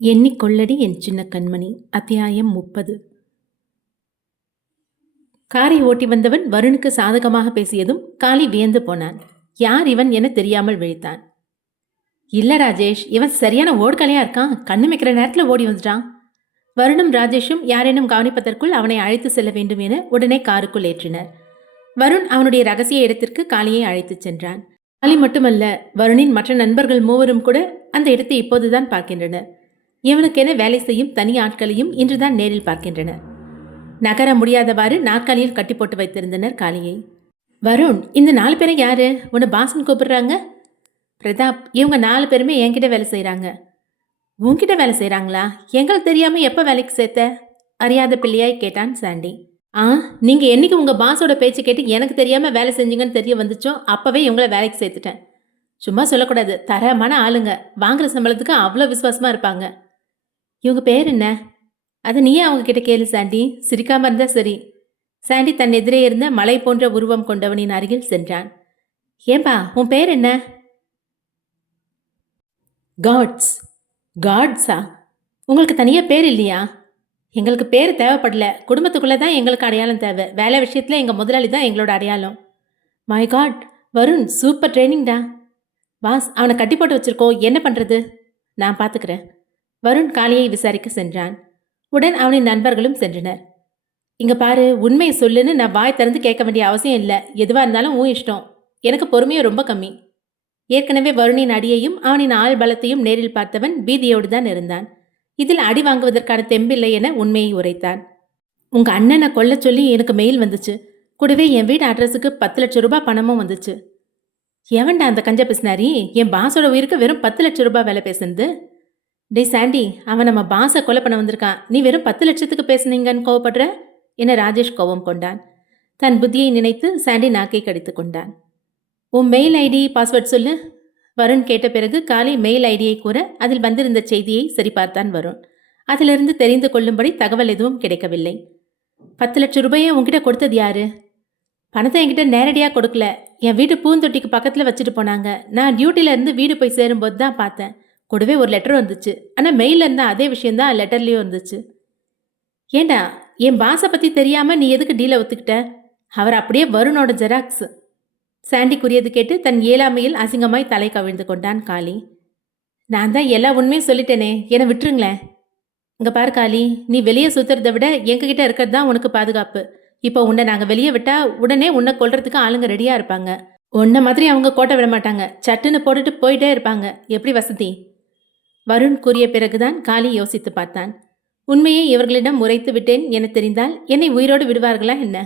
எண்ணிக்கொள்ளடி என் சின்ன கண்மணி. அத்தியாயம் 30. காரை ஓட்டி வந்தவன் வருணுக்கு சாதகமாக பேசியதும் காளி வியந்து போனான். யார் இவன் என தெரியாமல் விழித்தான். இல்ல ராஜேஷ், இவன் சரியான ஓடுகளையா இருக்கான். கண்ணு வைக்கிற நேரத்துல ஓடி வந்துட்டான். வருணும் ராஜேஷும் யாரேனும் கவனிப்பதற்குள் அவனை அழைத்து செல்ல வேண்டும் என உடனே காருக்குள் ஏற்றினர். வருண் அவனுடைய ரகசிய இடத்திற்கு காளியை அழைத்துச் சென்றான். காளி மட்டுமல்ல, வருணின் மற்ற நண்பர்கள் மூவரும் கூட அந்த இடத்தை இப்போதுதான் பார்க்கின்றனர். இவனுக்கென வேலை செய்யும் தனி ஆட்களையும் இன்றுதான் நேரில் பார்க்கின்றனர். நகர முடியாதவாறு நாற்காலியில் கட்டி போட்டு வைத்திருந்தனர் காளியை. வருண், இந்த 4 பேரை யாரு? உன்னை பாசன் கூப்பிடுறாங்க. பிரதாப், இவங்க 4 பேருமே என்கிட்ட வேலை செய்கிறாங்க. உன்கிட்ட வேலை செய்கிறாங்களா? எங்களுக்கு தெரியாம எப்போ வேலைக்கு சேர்த்த? அறியாத பிள்ளையாய் கேட்டான் சாண்டி. நீங்க என்னைக்கு உங்க பாஸோட பேச்சு கேட்டு எனக்கு தெரியாம வேலை செஞ்சீங்கன்னு தெரிய வந்துச்சோ அப்பவே இவங்களை வேலைக்கு சேர்த்துட்டேன். சும்மா சொல்லக்கூடாது, தரமான ஆளுங்க. வாங்குற சம்பளத்துக்கு அவ்வளோ விசுவாசமா இருப்பாங்க. இவங்க பேர் என்ன? அதை நீயே அவங்க கிட்ட கேளு சாண்டி. சிரிக்காம இருந்தா சரி. சாண்டி தன் எதிரே இருந்த மலை போன்ற உருவம் கொண்டவனின் அருகில் சென்றான். ஏன்பா, உன் பேர் என்ன? காட்ஸ். காட்ஸா? உங்களுக்கு தனியா பேர் இல்லையா? எங்களுக்கு பேர் தேவைப்படல. குடும்பத்துக்குள்ளே தான் எங்களுக்கு அடையாளம் தேவை. வேலை விஷயத்தில் எங்கள் முதலாளி தான் எங்களோட அடையாளம். மை காட், வருண் சூப்பர் ட்ரைனிங்டா. பாஸ், அவனை கட்டி போட்டு வச்சிருக்கோம், என்ன பண்ணுறது? நான் பார்த்துக்கிறேன். வருண் காளியை விசாரிக்க சென்றான். உடன் அவனின் நண்பர்களும் சென்றனர். இங்கே பாரு, உண்மையை சொல்லுன்னு நான் வாய் திறந்து கேட்க வேண்டிய அவசியம் இல்லை. எதுவாக இருந்தாலும் உன் இஷ்டம். எனக்கு பொறுமையும் ரொம்ப கம்மி. ஏற்கனவே வருணின் அடியையும் அவனின் ஆள் பலத்தையும் நேரில் பார்த்தவன் பீதியோடு தான் இருந்தான். இதில் அடி வாங்குவதற்கான தெம்பில்லை என உண்மையை உரைத்தான். உங்கள் அண்ணனை கொல்ல சொல்லி எனக்கு மெயில் வந்துச்சு. கூடவே என் வீடு அட்ரஸுக்கு 10 லட்சம் ரூபாய் பணமும் வந்துச்சு. எவன்டா அந்த கஞ்ச பேசினாரி? என் பாஸோட உயிருக்கு வெறும் 10 லட்சம் ரூபாய் வேலை பேசுனது. டே சாண்டி, அவன் நம்ம பாஸை கொலை பண்ண வந்திருக்கான். நீ வெறும் 10 லட்சத்துக்கு பேசுனீங்கன்னு கோவப்படுற என ராஜேஷ் கோபம் கொண்டான். தன் புத்தியை நினைத்து சாண்டி நாக்கை கடித்து கொண்டான். உன் மெயில் ஐடி பாஸ்வேர்ட் சொல்லு. வருண் கேட்ட பிறகு காளி மெயில் ஐடியை கூற அதில் வந்திருந்த செய்தியை சரிபார்த்தான் வருண். அதிலிருந்து தெரிந்து கொள்ளும்படி தகவல் எதுவும் கிடைக்கவில்லை. 10 லட்சம் ரூபாயை உன்கிட்ட கொடுத்தது யாரு? பணத்தை என்கிட்ட நேரடியாக கொடுக்கல. என் வீட்டு பூந்தொட்டிக்கு பக்கத்தில் வச்சுட்டு போனாங்க. நான் டியூட்டியிலேருந்து வீடு போய் சேரும்போது தான் பார்த்தேன். கூடவே ஒரு லெட்டர் வந்துச்சு. ஆனால் மெயிலில் இருந்த அதே விஷயந்தான் லெட்டர்லேயும் இருந்துச்சு. ஏண்டா, என் பாஸை பற்றி தெரியாமல் நீ எதுக்கு டீலை ஒத்துக்கிட்ட? அவர் அப்படியே வருணோட ஜெராக்ஸ். சாண்டி கூறியது கேட்டு தன் இயலாமையில் அசிங்கமாய் தலை கவிழ்ந்து கொண்டான் காளி. நான் தான் எல்லா உண்மையும் சொல்லிட்டேனே, என்னை விட்டுருங்களேன். இங்கே பாரு காளி, நீ வெளியே சுற்றுறதை விட எங்ககிட்ட இருக்கிறது தான் உனக்கு பாதுகாப்பு. இப்போ உன்னை நாங்கள் வெளியே விட்டால் உடனே உன்னை கொல்றதுக்கு ஆளுங்க ரெடியாக இருப்பாங்க. உன்னை மாதிரி அவங்க கோட்டை விட மாட்டாங்க. சட்டுன்னு போட்டுட்டு போயிட்டே இருப்பாங்க. எப்படி வசதி? வருண் கூறிய பிறகுதான் காளி யோசித்து பார்த்தான். உண்மையை இவர்களிடம் உரைத்து விட்டேன் என தெரிந்தால் என்னை உயிரோடு விடுவார்களா என்ன?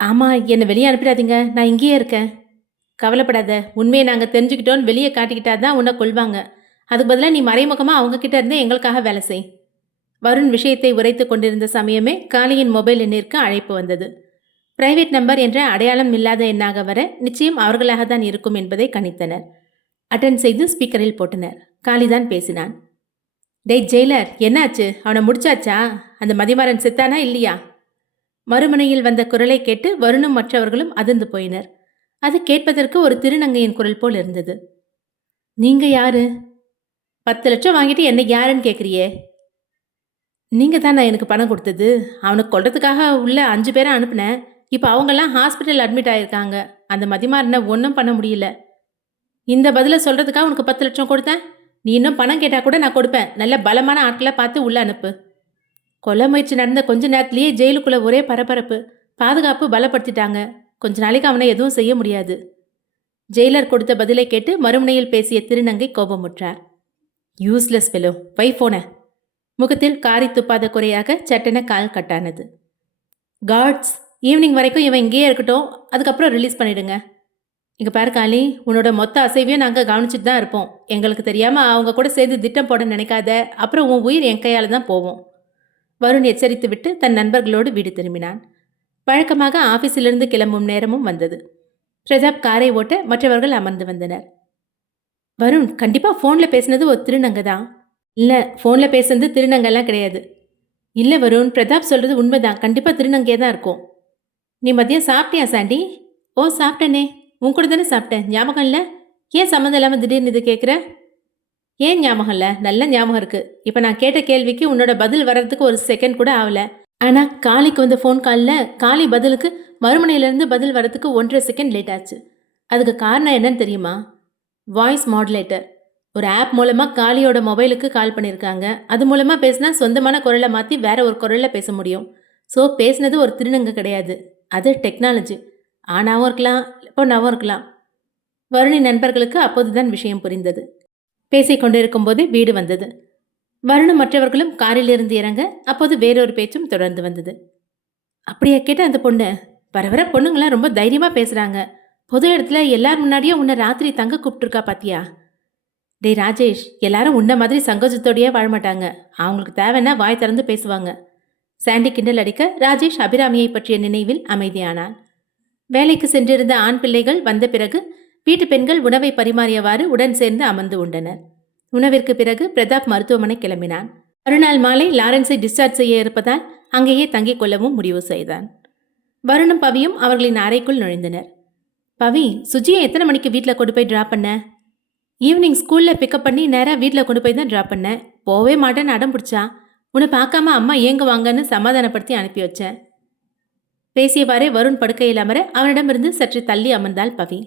ஆமாம், என்னை வெளியே அனுப்பிடாதீங்க, நான் இங்கேயே இருக்கேன். கவலைப்படாத, உண்மையை நாங்கள் தெரிஞ்சுக்கிட்டோன்னு வெளியே காட்டிக்கிட்டா தான் உன்னை கொள்வாங்க. அதுக்கு பதிலாக நீ மறைமுகமாக அவங்கக்கிட்ட இருந்தே எங்களுக்காக வேலை செய். வருண் விஷயத்தை உரைத்து கொண்டிருந்த சமயமே காளியின் மொபைல் எண்ணிற்கு அழைப்பு வந்தது. பிரைவேட் நம்பர் என்ற அடையாளம் இல்லாத எண்ணாக வர நிச்சயம் அவர்களாக தான் இருக்கும் என்பதை கணித்தனர். அட்டன் செய்து ஸ்பீக்கரில் போட்டனர். காளிதான் பேசினான். டேய் ஜெயிலர், என்னாச்சு? அவனை முடிச்சாச்சா? அந்த மதிமாறன் செத்தானா இல்லையா? மறுமுனையில் வந்த குரலை கேட்டு வருணும் மற்றவர்களும் அதிர்ந்து போயினர். அது கேட்பதற்கு ஒரு திருநங்கையின் குரல் போல் இருந்தது. நீங்க யாரு? 10 லட்சம் வாங்கிட்டு என்ன யாருன்னு கேட்குறியே? நீங்க தான் எனக்கு பணம் கொடுத்தது. அவனுக்கு கொல்றதுக்காக உள்ள 5 பேரை அனுப்புனேன். இப்போ அவங்கெல்லாம் ஹாஸ்பிட்டல் அட்மிட் ஆயிருக்காங்க. அந்த மதிமாறனை ஒன்றும் பண்ண முடியல. இந்த பதிலை சொல்றதுக்காக உனக்கு 10 லட்சம் கொடுத்தேன். நீ இன்னும் பணம் கேட்டால் கூட நான் கொடுப்பேன். நல்ல பலமான ஆட்களை பார்த்து உள்ள அனுப்பு. கொலை முயற்சி நடந்த கொஞ்ச நேரத்திலேயே ஜெயிலுக்குள்ளே ஒரே பரபரப்பு. பாதுகாப்பு பலப்படுத்திட்டாங்க. கொஞ்ச நாளைக்கு அவனை எதுவும் செய்ய முடியாது. ஜெயிலர் கொடுத்த பதிலை கேட்டு மறுமுனையில் பேசிய திருநங்கை கோபமுற்றார். யூஸ்லெஸ் ஃபெலோ, வை போன. முகத்தில் காரி துப்பாத குறையாக சட்டென கால் கட்டானது. காட்ஸ், ஈவினிங் வரைக்கும் இவன் இங்கேயே இருக்கட்டும். அதுக்கப்புறம் ரிலீஸ் பண்ணிடுங்க. இங்கே பாரு காளி, உன்னோட மொத்த அசைவையும் நாங்கள் கவனிச்சுட்டு தான் இருப்போம். எங்களுக்கு தெரியாமல் அவங்க கூட சேர்ந்து திட்டம் போட நினைக்காத. அப்புறம் உன் உயிர் என் கையால் தான் போவோம். வருண் எச்சரித்து விட்டு தன் நண்பர்களோடு வீடு திரும்பினான். வழக்கமாக ஆஃபீஸிலிருந்து கிளம்பும் நேரமும் வந்தது. பிரதாப் காரை ஓட்ட மற்றவர்கள் அமர்ந்து வந்தனர். வருண், கண்டிப்பாக ஃபோனில் பேசினது ஒரு திருநங்கை தான். இல்லை, ஃபோனில் பேசுனது திருநங்கெல்லாம் கிடையாது. இல்லை வருண், பிரதாப் சொல்கிறது உண்மைதான். கண்டிப்பாக திருநங்கையாக தான் இருக்கும். நீ மதியம் சாப்பிட்டியா சாண்டி? ஓ சாப்பிட்டேனே, உன் கூட தானே சாப்பிட்டேன், ஞாபகம் இல்லை? ஏன் சம்மந்தம் இல்லாமல் திடீர்னு இது கேட்குற? ஏன் ஞாபகம் இல்லை? நல்ல ஞாபகம் இருக்கு. இப்போ நான் கேட்ட கேள்விக்கு உன்னோட பதில் வர்றதுக்கு ஒரு செகண்ட் கூட ஆகல. ஆனால் காளிக்கு வந்த ஃபோன் காலில் காளி பதிலுக்கு மறுமுனையிலேருந்து பதில் வரதுக்கு 1.5 செகண்ட் லேட் ஆச்சு. அதுக்கு காரணம் என்னன்னு தெரியுமா? Voice modulator. ஒரு ஆப் மூலமாக காளியோட மொபைலுக்கு கால் பண்ணியிருக்காங்க. அது மூலமாக பேசினா சொந்தமான குரலை மாற்றி வேற ஒரு குரலில் பேச முடியும். ஸோ பேசினது ஒரு திருநங்க கிடையாது. அது டெக்னாலஜி. ஆனாவும் இருக்கலாம், பொண்ணாவும் இருக்கலாம். வருணின் நண்பர்களுக்கு அப்போதுதான் விஷயம் புரிந்தது. பேசிக் கொண்டிருக்கும் போது வீடு வந்தது. வருணும் மற்றவர்களும் காரிலிருந்து இறங்க அப்போது வேறொரு பேச்சும் தொடர்ந்து வந்தது. அப்படியே கேட்ட அந்த பொண்ணு, வர வர பொண்ணுங்களாம் ரொம்ப தைரியமா பேசுறாங்க. பொது இடத்துல எல்லார் முன்னாடியும் உன்னை ராத்திரி தங்க கூப்பிட்டுருக்கா பாத்தியா? டேய் ராஜேஷ், எல்லாரும் உன்ன மாதிரி சங்கோஜத்தோடையே வாழமாட்டாங்க. அவங்களுக்கு தேவைன்னா வாய் திறந்து பேசுவாங்க. சாண்டி கிண்டல் அடிக்க ராஜேஷ் அபிராமியை பற்றிய நினைவில் அமைதியானான். வேலைக்கு சென்றிருந்த ஆண் பிள்ளைகள் வந்த பிறகு வீட்டு பெண்கள் உணவை பரிமாறியவாறு உடன் சேர்ந்து அமர்ந்து உண்டனர். உணவிற்கு பிறகு பிரதாப் மருத்துவமனை கிளம்பினான். மறுநாள் மாலை லாரன்ஸை டிஸ்சார்ஜ் செய்ய இருப்பதால் அங்கேயே தங்கிக் கொள்ளவும் முடிவு செய்தான். வருணும் பவியும் அவர்களின் அறைக்குள் நுழைந்தனர். பவி, சுஜியை எத்தனை மணிக்கு வீட்டில் கொண்டு போய் ட்ராப் பண்ண? ஈவினிங் ஸ்கூலில் பிக்கப் பண்ணி நேராக வீட்டில் கொண்டு போய் தான் ட்ராப் பண்ணேன். போவே மாட்டேன்னு அடம் பிடிச்சா. உன்னை பார்க்காம அம்மா ஏங்குவாங்கன்னு சமாதானப்படுத்தி அனுப்பி வச்சேன். பேசியவாறே வருண் படுக்கையில் அமர அவனிடமிருந்து சற்று தள்ளி அமர்ந்தாள் பவி.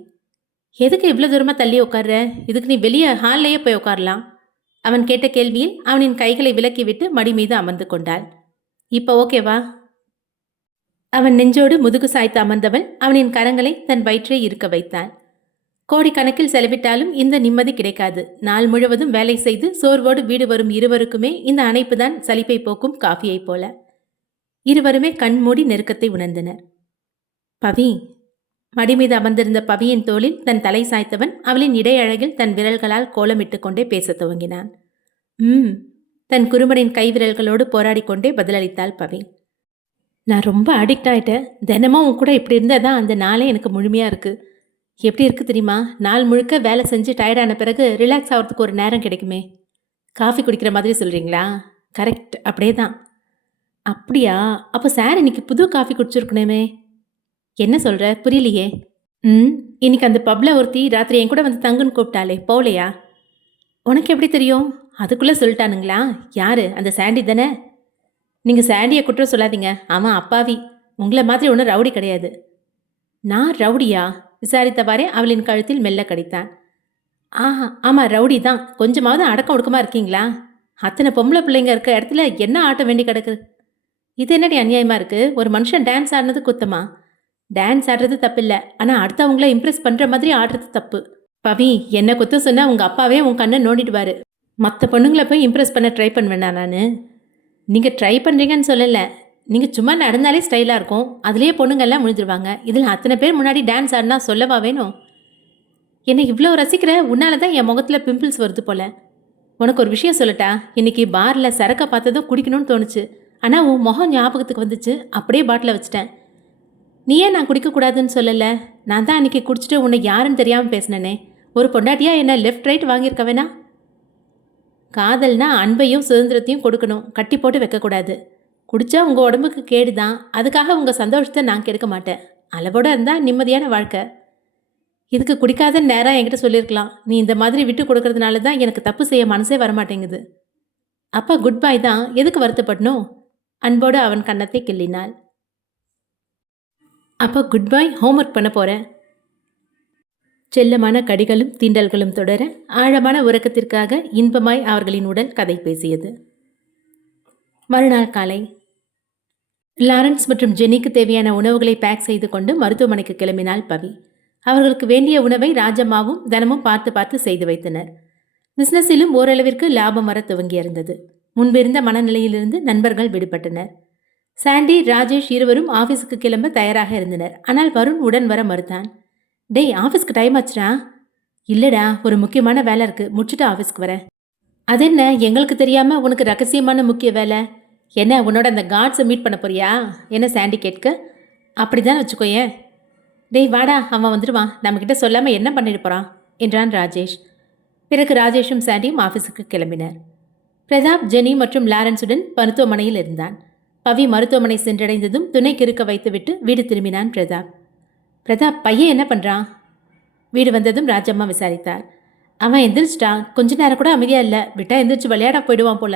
எதுக்கு இவ்வளோ தூரமாக தள்ளி உட்கார்ற? இதுக்கு நீ வெளியே ஹால்லையே போய் உட்காரலாம். அவன் கேட்ட கேள்வியில் அவனின் கைகளை விலக்கிவிட்டு மடி மீது அமர்ந்து கொண்டாள். இப்போ ஓகேவா? அவன் நெஞ்சோடு முதுகு சாய்த்து அமர்ந்தவள் அவனின் கரங்களை தன் வயிற்றை இருக்க வைத்தாள். கோடிக்கணக்கில் செலவிட்டாலும் இந்த நிம்மதி கிடைக்காது. நாள் முழுவதும் வேலை செய்து சோர்வோடு வீடு வரும் இருவருக்குமே இந்த அணைப்பு தான் சலிப்பை போக்கும் காஃபியைப் போல. இருவருமே கண்மூடி நெருக்கத்தை உணர்ந்தனர். பவி. மடி மீது அமர்ந்திருந்த பவியின் தோளில் தன் தலை சாய்த்தவன் அவளின் இடையழகில் தன் விரல்களால் கோலமிட்டு கொண்டே பேசத் துவங்கினான். தன் குறும்பனின் கைவிரல்களோடு போராடி கொண்டே பதிலளித்தாள் பவி. நான் ரொம்ப அடிக்ட் ஆகிட்டேன். தினமும் உன் கூட இப்படி இருந்தால் தான் அந்த நாளே எனக்கு முழுமையாக இருக்குது. எப்படி இருக்குது தெரியுமா? நாள் முழுக்க வேலை செஞ்சு டயர்டான பிறகு ரிலாக்ஸ் ஆகிறதுக்கு ஒரு நேரம் கிடைக்குமே. காஃபி குடிக்கிற மாதிரி சொல்கிறீங்களா? கரெக்ட், அப்படியே தான். அப்படியா? அப்போ சார் இன்னைக்கு புது காஃபி குடிச்சிருக்கணுமே. என்ன சொல்கிற? புரியலையே. இன்னைக்கு அந்த பப்பில் ஒருத்தி ராத்திரி என் கூட வந்து தங்குன்னு கூப்பிட்டாலே, போகலையா? உனக்கு எப்படி தெரியும்? அதுக்குள்ளே சொல்லிட்டானுங்களா? யார்? அந்த சாண்டி தானே? நீங்கள் சாண்டியை குற்றம் சொல்லாதீங்க. அவன் அப்பாவி. உங்களை மாதிரி ஒன்றும் ரவுடி கிடையாது. நான் ரவுடியா? விசாரித்தவாறே அவளின் கழுத்தில் மெல்ல கடித்தான். ஆமாம், ரவுடி தான். கொஞ்சமாவது அடக்கம் ஒடுக்கமாக இருக்கீங்களா? அத்தனை பொம்பளை பிள்ளைங்க இருக்க இடத்துல என்ன ஆட்டம் வேண்டி கிடக்குது? இது என்னடி அநியாயமாக இருக்குது? ஒரு மனுஷன் டான்ஸ் ஆடினது குத்தமா? டான்ஸ் ஆடுறது தப்பில்லை, ஆனால் அடுத்தவங்கள இம்ப்ரெஸ் பண்ணுற மாதிரி ஆடுறது தப்பு. பவி, என்ன குத்த சொன்னால் உங்கள் அப்பாவே உன் கண்ணை நோண்டிடுவார். மற்ற பொண்ணுங்களை போய் இம்ப்ரெஸ் பண்ண ட்ரை பண்ணுவேண்ணா நான்? நீங்கள் ட்ரை பண்ணுறீங்கன்னு சொல்லலை. நீங்கள் சும்மா நடந்தாலே ஸ்டைலாக இருக்கும். அதுலேயே பொண்ணுங்கள்லாம் முடிஞ்சிருவாங்க. இதில் அத்தனை பேர் முன்னாடி டான்ஸ் ஆடினா சொல்லவா வேணும்? என்னை இவ்வளோ ரசிக்கிற உன்னால தான் என் முகத்தில் பிம்பிள்ஸ் வருது போல. உனக்கு ஒரு விஷயம் சொல்லட்டா? இன்றைக்கி பாரில் சரக்கை பார்த்ததும் குடிக்கணும்னு தோணுச்சு. ஆனால் உன் முகம் ஞாபகத்துக்கு வந்துச்சு. அப்படியே பாட்டில் வச்சிட்டேன். நீ ஏன் நான் குடிக்கக்கூடாதுன்னு சொல்லலை? நான் தான் அன்றைக்கி குடிச்சிட்டு உன்னை யாருன்னு தெரியாமல் பேசினேனே. ஒரு பொண்டாட்டியா என்ன லெஃப்ட் ரைட் வாங்கியிருக்க வேணா? காதல்னா அன்பையும் சுதந்திரத்தையும் கொடுக்கணும், கட்டி போட்டு வைக்கக்கூடாது. குடித்தா உங்கள் உடம்புக்கு கேடு தான். அதுக்காக உங்கள் சந்தோஷத்தை நான் கெடுக்க மாட்டேன். அளவோடு இருந்தால் நிம்மதியான வாழ்க்கை. இதுக்கு குடிக்காத நேரம் என்கிட்ட சொல்லியிருக்கலாம். நீ இந்த மாதிரி விட்டு கொடுக்கறதுனால தான் எனக்கு தப்பு செய்ய மனசே வரமாட்டேங்குது. அப்பா குட் பாய் தான், எதுக்கு வருத்தப்படணும்? அன்போடு அவன் கன்னத்தை கிள்ளினாள். அப்போ குட் பாய், ஹோம்ஒர்க் பண்ண போகிறேன். செல்லமான கடிகளும் தீண்டல்களும் தொடர ஆழமான உறக்கத்திற்காக இன்பமாய் அவர்களின் உடல் கதை பேசியது. மறுநாள் காலை லாரன்ஸ் மற்றும் ஜெனிக்கு தேவையான உணவுகளை பேக் செய்து கொண்டு மருத்துவமனைக்கு கிளம்பினாள் பவி. அவர்களுக்கு வேண்டிய உணவை ராஜம்மாவும் தினமும் பார்த்து பார்த்து செய்து வைத்தனர். பிஸ்னஸிலும் ஓரளவிற்கு லாபம் வர துவங்கியிருந்தது. முன்பிருந்த மனநிலையிலிருந்து நண்பர்கள் விடுபட்டனர். சாண்டி, ராஜேஷ் இருவரும் ஆஃபீஸுக்கு கிளம்ப தயாராக இருந்தனர். ஆனால் வருண் உடன் வர மறுத்தான். டேய், ஆஃபீஸ்க்கு டைம் ஆச்சுடா. இல்லைடா, ஒரு முக்கியமான வேலை இருக்குது, முடிச்சுட்டு ஆஃபீஸ்க்கு வரேன். அது என்ன, எங்களுக்கு தெரியாமல் உனக்கு ரகசியமான முக்கிய வேலை என்ன? உன்னோட அந்த காட்ஸை மீட் பண்ண போறியா? என்ன சாண்டி கேட்க. அப்படி தான் வச்சுக்கோயேன். டேய் வாடா, அவன் வந்துடுவான். நம்மக்கிட்ட சொல்லாமல் என்ன பண்ணிட்டு போகிறான் என்றான் ராஜேஷ். பிறகு ராஜேஷும் சாண்டியும் ஆஃபீஸுக்கு கிளம்பினர். பிரதாப், ஜெனி மற்றும் லாரன்ஸுடன் மருத்துவமனையில் இருந்தான். பவி மருத்துவமனை சென்றடைந்ததும் துணை கிறுக்க வைத்துவிட்டு வீடு திரும்பினான் பிரதாப். பிரதாப், பையன் என்ன பண்ணுறான்? வீடு வந்ததும் ராஜம்மா விசாரித்தார். அவன் எந்திரிச்சிட்டான். கொஞ்ச நேரம் கூட அமைதியா இல்லை. விட்டா எந்திரிச்சு விளையாட போயிடுவான் போல.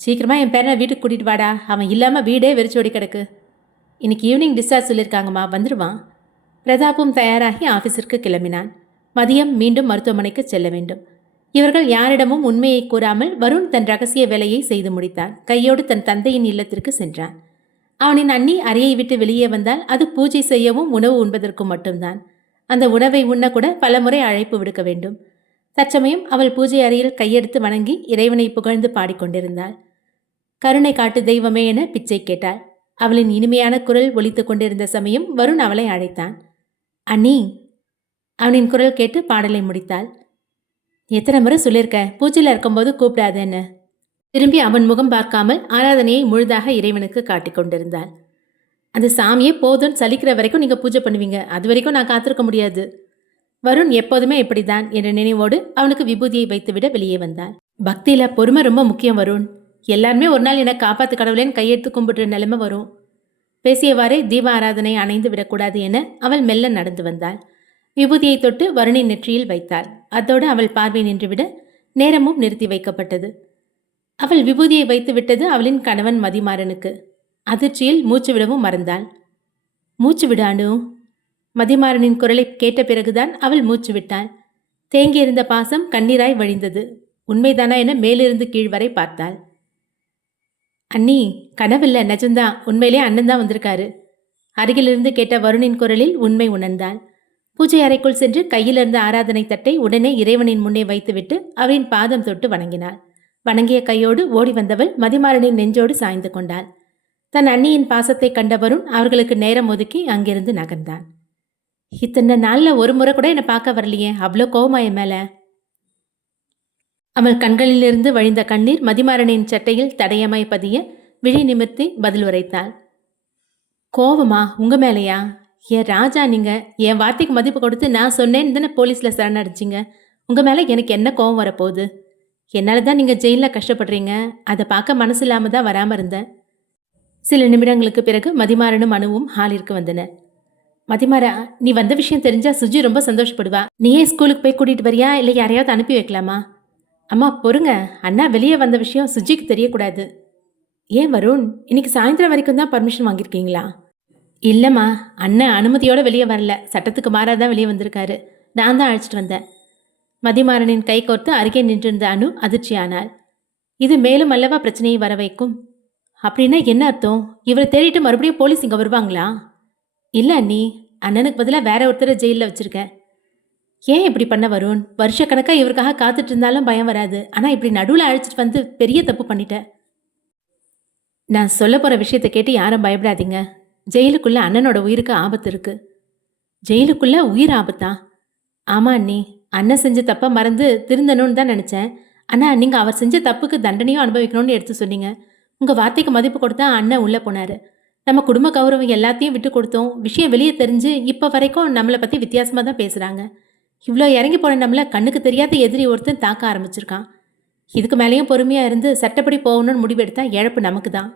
சீக்கிரமாக என் பேரனை வீட்டுக்கு கூட்டிகிட்டு வாடா. அவன் இல்லாமல் வீடே வெறிச்சோடி கிடக்கு. இன்னைக்கு ஈவினிங் டிஸ்சார்ஜ் சொல்லியிருக்காங்கம்மா, வந்துடுவான். பிரதாப்பும் தயாராகி ஆஃபீஸிற்கு கிளம்பினான். மதியம் மீண்டும் மருத்துவமனைக்கு செல்ல வேண்டும். இவர்கள் யாரிடமும் உண்மையை கூறாமல் வருண் தன் ரகசிய வேலையை செய்து முடித்தான். கையோடு தன் தந்தையின் இல்லத்திற்கு சென்றான். அவனின் அண்ணி அறையை விட்டு வெளியே வந்தால் அது பூஜை செய்யவும் உணவு உண்பதற்கும் மட்டும்தான். அந்த உணவை உண்ணக்கூட பலமுறை அழைப்பு விடுக்க வேண்டும். தற்சமயம் அவள் பூஜை அறையில் கையெடுத்து வணங்கி இறைவனை புகழ்ந்து பாடிக்கொண்டிருந்தாள். கருணை காட்டு தெய்வமே என பிச்சை கேட்டாள். அவளின் இனிமையான குரல் ஒலித்து கொண்டிருந்த சமயம் வருண் அவளை அழைத்தான். அண்ணி. அவனின் குரல் கேட்டு பாடலை முடித்தாள். எத்தனை முறை சொல்லியிருக்க, பூஜையில் இருக்கும்போது கூப்பிடாதேன்னு. திரும்பி அவன் முகம் பார்க்காமல் ஆராதனையை முழுதாக இறைவனுக்கு காட்டிக் கொண்டிருந்தாள். அந்த சாமியே போதும்னு சலிக்கிற வரைக்கும் நீங்கள் பூஜை பண்ணுவீங்க, அது வரைக்கும் நான் காத்திருக்க முடியாது. வருண் எப்போதுமே இப்படிதான் என்ற நினைவோடு அவனுக்கு விபூதியை வைத்துவிட வெளியே வந்தாள். பக்தியில் பொறுமை ரொம்ப முக்கியம் வருண். எல்லாருமே ஒரு நாள் என்னை காப்பாற்று கடவுளேன்னு கையெடுத்து கும்பிடுற நிலைமை வரும். பேசியவாறே தீப ஆராதனை அணைந்து விடக்கூடாது என அவள் மெல்ல நடந்து வந்தாள். விபூதியை தொட்டு வருணின் நெற்றியில் வைத்தாள். அதோடு அவள் பார்வை நின்றுவிட நேரமும் நிறுத்தி வைக்கப்பட்டது. அவள் விபூதியை வைத்து விட்டது அவளின் கணவன் மதிமாறனுக்கு. அதிர்ச்சியில் மூச்சு விடவும் மறந்தாள். மூச்சு விடு அனு. மதிமாறனின் குரலை கேட்ட பிறகுதான் அவள் மூச்சு விட்டாள். தேங்கியிருந்த பாசம் கண்ணீராய் வழிந்தது. உண்மைதானா என மேலிருந்து கீழ் வரை பார்த்தாள். அண்ணி, கனவில்லை, நிஜம்தான். உண்மையிலே அண்ணன் தான் வந்திருக்காரு. அருகிலிருந்து கேட்ட வருணின் குரலில் உண்மை உணர்ந்தாள். பூஜை அறைக்குள் சென்று கையிலிருந்த ஆராதனை தட்டை உடனே இறைவனின் முன்னே வைத்துவிட்டு அவரின் பாதம் தொட்டு வணங்கினாள். வணங்கிய கையோடு ஓடி வந்தவள் மதிமாறனின் நெஞ்சோடு சாய்ந்து கொண்டாள். தன் அண்ணியின் பாசத்தை கண்ட வருண் அவர்களுக்கு நேரம் ஒதுக்கி அங்கிருந்து நகர்ந்தான். இத்தனை நாளில் ஒரு முறை கூட என்னை பார்க்க வரலையே, அவ்வளோ கோவமா என் மேலே? அவள் கண்களிலிருந்து வழிந்த கண்ணீர் மதிமாறனின் சட்டையில் தடயமாய் பதிய விழி நிமிர்த்தி பதில் உரைத்தாள். கோவமா? உங்க மேலையா? என் ராஜா, நீங்க என் வார்த்தைக்கு மதிப்பு கொடுத்து நான் சொன்னேன்னு தானே போலீஸில் சரணடைச்சிங்க. உங்க மேலே எனக்கு என்ன கோவம் வரப்போகுது? என்னால் தான் நீங்கள் ஜெயிலில் கஷ்டப்படுறீங்க. அதை பார்க்க மனசு இல்லாமல் தான் வராமல் இருந்தேன். சில நிமிடங்களுக்கு பிறகு மதிமாறனும் அனுவும் ஹாலிற்கு வந்தனர். மதிமாறா, நீ வந்த விஷயம் தெரிஞ்சா சுஜி ரொம்ப சந்தோஷப்படுவா. நீயே ஸ்கூலுக்கு போய் கூட்டிகிட்டு வரியா, இல்லை யாரையாவது அனுப்பி வைக்கலாமா? அம்மா பொறுங்க, அண்ணா வெளியே வந்த விஷயம் சுஜிக்கு தெரியக்கூடாது. ஏன் வருண், இன்னைக்கு சாயந்தரம் வரைக்கும் தான் பர்மிஷன் வாங்கியிருக்கீங்களா? இல்லைம்மா, அண்ணன் அனுமதியோடு வெளியே வரல, சட்டத்துக்கு மாறாதான் வெளியே வந்திருக்காரு. நான் தான் அழைச்சிட்டு வந்தேன். மதிமாறனின் கை கோர்த்து அருகே நின்றிருந்த அனு அதிர்ச்சியானாள். இது மேலும் அல்லவா பிரச்சனையை வர வைக்கும். அப்படின்னா என்ன அர்த்தம்? இவரை தேடிட்டு மறுபடியும் போலீஸ் இங்கே வருவாங்களா? இல்லை அண்ணி, அண்ணனுக்கு பதிலாக வேற ஒருத்தரை ஜெயிலில் வச்சுருக்கேன். ஏன் இப்படி பண்ண வருண்? வருஷக்கணக்காக இவருக்காக காத்துட்டு இருந்தாலும் பயம் வராது. ஆனால் இப்படி நடுவில் அழைச்சிட்டு வந்து பெரிய தப்பு பண்ணிட்டேன். நான் சொல்ல போகிற விஷயத்தை கேட்டு யாரும் பயப்படாதீங்க. ஜெயிலுக்குள்ளே அண்ணனோட உயிருக்கு ஆபத்து இருக்குது. ஜெயிலுக்குள்ளே உயிர் ஆபத்தா? ஆமாம் அண்ணி, அண்ணன் செஞ்ச தப்பை மறந்து திருந்தணும்னு தான் நினச்சேன். ஆனால் நீங்கள் அவர் செஞ்ச தப்புக்கு தண்டனையும் அனுபவிக்கணும்னு எடுத்து சொன்னீங்க. உங்கள் வார்த்தைக்கு மதிப்பு கொடுத்தா அண்ணன் உள்ளே போனார். நம்ம குடும்ப கௌரவம் எல்லாத்தையும் விட்டு கொடுத்தோம். விஷயம் வெளியே தெரிஞ்சு இப்போ வரைக்கும் நம்மளை பற்றி வித்தியாசமாக தான் பேசுகிறாங்க. இவ்வளோ இறங்கி போன நம்மளை கண்ணுக்கு தெரியாத எதிரி ஒருத்தன் தாக்க ஆரம்பிச்சிருக்கான். இதுக்கு மேலேயும் பொறுமையாக இருந்து சட்டப்படி போகணும்னு முடிவெடுத்தா இழப்பு நமக்கு தான்.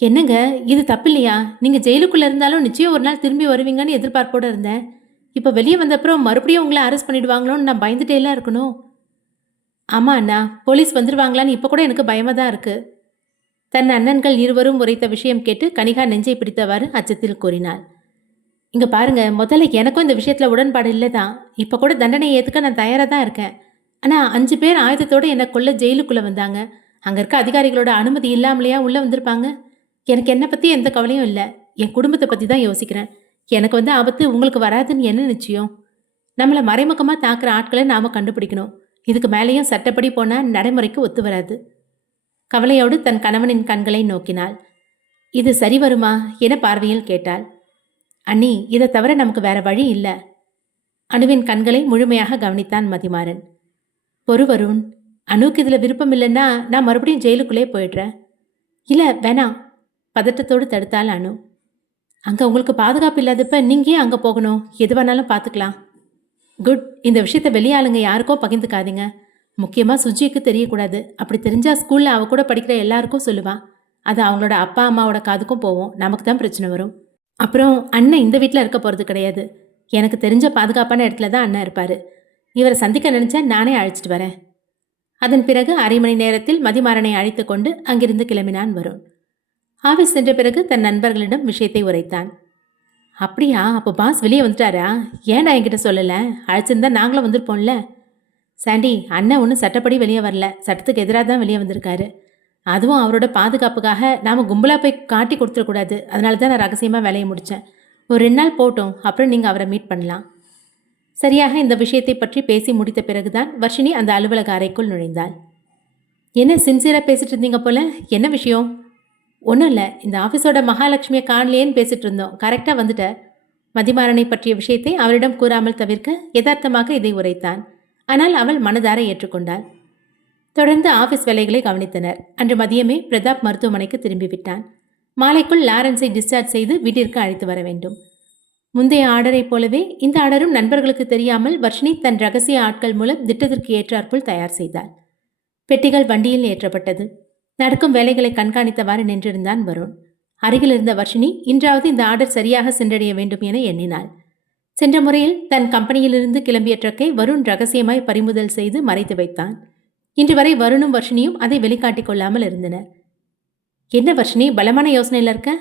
என்னங்க, இது தப்பு இல்லையா? நீங்கள் ஜெயிலுக்குள்ளே இருந்தாலும் நிச்சயம் ஒரு நாள் திரும்பி வருவீங்கன்னு எதிர்பார்ப்போடு இருந்தேன். இப்போ வெளியே வந்தப்புறம் மறுபடியும் உங்களை அரெஸ்ட் பண்ணிடுவாங்களோன்னு நான் பயந்துட்டேலாம் இருக்கணும். ஆமாம் அண்ணா, போலீஸ் வந்துடுவாங்களான்னு இப்போ கூட எனக்கு பயமாக தான் இருக்குது. தன் அண்ணன்கள் இருவரும் உரைத்த விஷயம் கேட்டு கனிகா நெஞ்சை பிடித்தவாறு அச்சத்தில் கூறினாள். இங்கே பாருங்க, முதல்ல எனக்கும் இந்த விஷயத்தில் உடன்பாடு இல்லை தான். இப்போ கூட தண்டனையை ஏற்றுக்க நான் தயாராக தான் இருக்கேன். ஆனால் 5 பேர் ஆயுதத்தோடு என்னை கொல்ல ஜெயிலுக்குள்ளே வந்தாங்க. அங்கே இருக்க அதிகாரிகளோட அனுமதி இல்லாமலையா உள்ளே வந்திருப்பாங்க? எனக்கு என்னை பற்றி எந்த கவலையும் இல்லை. என் குடும்பத்தை பற்றி தான் யோசிக்கிறேன். எனக்கு வந்து ஆபத்து உங்களுக்கு வராதுன்னு என்ன நிச்சயம்? நம்மளை மறைமுகமாக தாக்குற ஆட்களை நாம் கண்டுபிடிக்கணும். இதுக்கு மேலேயும் சட்டப்படி போனால் நடைமுறைக்கு ஒத்து வராது. கவலையோடு தன் கணவனின் கண்களை நோக்கினாள். இது சரி வருமா என பார்வையில் கேட்டாள். அண்ணி, இதை தவிர நமக்கு வேற வழி இல்லை. அணுவின் கண்களை முழுமையாக கவனித்தான் மதிமாறன். பொறு வருண், அணுவுக்கு இதில் விருப்பம் இல்லைன்னா நான் மறுபடியும் ஜெயிலுக்குள்ளே போயிடுறேன். இல்லை வேணாம், பதட்டத்தோடு தடுத்தாள் அணு. அங்கே உங்களுக்கு பாதுகாப்பு இல்லாதப்ப நீங்கள் ஏன் அங்கே போகணும்? எது வேணாலும் பார்த்துக்கலாம். குட். இந்த விஷயத்தை வெளியாளுங்க யாருக்கோ பகிர்ந்துக்காதீங்க. முக்கியமாக சுஜிக்கு தெரியக்கூடாது. அப்படி தெரிஞ்சால் ஸ்கூலில் அவள் கூட படிக்கிற எல்லாருக்கும் சொல்லுவாள். அது அவங்களோட அப்பா அம்மாவோட காதுக்கும் போவோம். நமக்கு தான் பிரச்சனை வரும். அப்புறம் அண்ணன் இந்த வீட்டில் இருக்க போகிறது கிடையாது. எனக்கு தெரிஞ்ச பாதுகாப்பான இடத்துல தான் அண்ணன் இருப்பார். இவரை சந்திக்க நினைச்சா நானே அழைச்சிட்டு வரேன். அதன் பிறகு அரை மணி நேரத்தில் மதிமாறனை அழைத்து கொண்டு அங்கிருந்து கிளம்பினான் வருண். ஆஃபீஸ் சென்ற பிறகு தன் நண்பர்களிடம் விஷயத்தை உரைத்தான். அப்படியா, அப்போ பாஸ் வெளியே வந்துட்டாரா? ஏன்டா என்கிட்ட சொல்லலை? அழைச்சிருந்தா நாங்களும் வந்திருப்போம்ல. சாண்டி, அண்ணன் ஒன்றும் சட்டப்படி வெளியே வரல, சட்டத்துக்கு எதிராக தான் வெளியே வந்திருக்காரு. அதுவும் அவரோட பாதுகாப்புக்காக நாம் கும்பலாக போய் காட்டி கொடுத்துடக்கூடாது. அதனால தான் நான் ரகசியமாக வேலையை முடித்தேன். ஒரு 2 நாள் போட்டோம், அப்புறம் நீங்கள் அவரை மீட் பண்ணலாம். சரியாக இந்த விஷயத்தை பற்றி பேசி முடித்த பிறகுதான் வர்ஷினி அந்த அலுவலக அறைக்குள் நுழைந்தாள். என்ன சின்சியராக பேசிட்டு இருந்தீங்க போல, என்ன விஷயம்? ஒன்றும் இல்லை, இந்த ஆஃபீஸோட மகாலட்சுமியை காணலேன்னு பேசிட்டு இருந்தோம், கரெக்டாக வந்துட்ட. மதிமாறனை பற்றிய விஷயத்தை அவளிடம் கூறாமல் தவிர்க்க யதார்த்தமாக இதை உரைத்தான். ஆனால் அவள் மனதார ஏற்றுக்கொண்டாள். தொடர்ந்து ஆஃபீஸ் வேலைகளை கவனித்தனர். அன்று மதியமே பிரதாப் மருத்துவமனைக்கு திரும்பிவிட்டான். மாலைக்குள் லாரன்ஸை டிஸ்சார்ஜ் செய்து வீட்டிற்கு அழைத்து வர வேண்டும். முந்தைய ஆர்டரை போலவே இந்த ஆர்டரும் நண்பர்களுக்கு தெரியாமல் வர்ஷினி தன் ரகசிய ஆட்கள் மூலம் திட்டத்திற்கு ஏற்றாற்போல் தயார் செய்தாள். பெட்டிகள் வண்டியில் ஏற்றப்பட்டது. நடக்கும் வேலைகளை கண்காணித்தவாறு நின்றிருந்தான் வருண். அருகில் இருந்த வர்ஷினி இன்றாவது இந்த ஆர்டர் சரியாக சென்றடைய வேண்டும் என எண்ணினாள். சென்ற முறையில் தன் கம்பெனியிலிருந்து கிளம்பிய ட்ரக்கை வருண் ரகசியமாய் பறிமுதல் செய்து மறைத்து வைத்தான். இன்று வரை வருணும் வர்ஷினியும் அதை வெளிக்காட்டிக் கொள்ளாமல் இருந்தனர். என்ன வர்ஷினி, பலமான யோசனையில் இருக்க?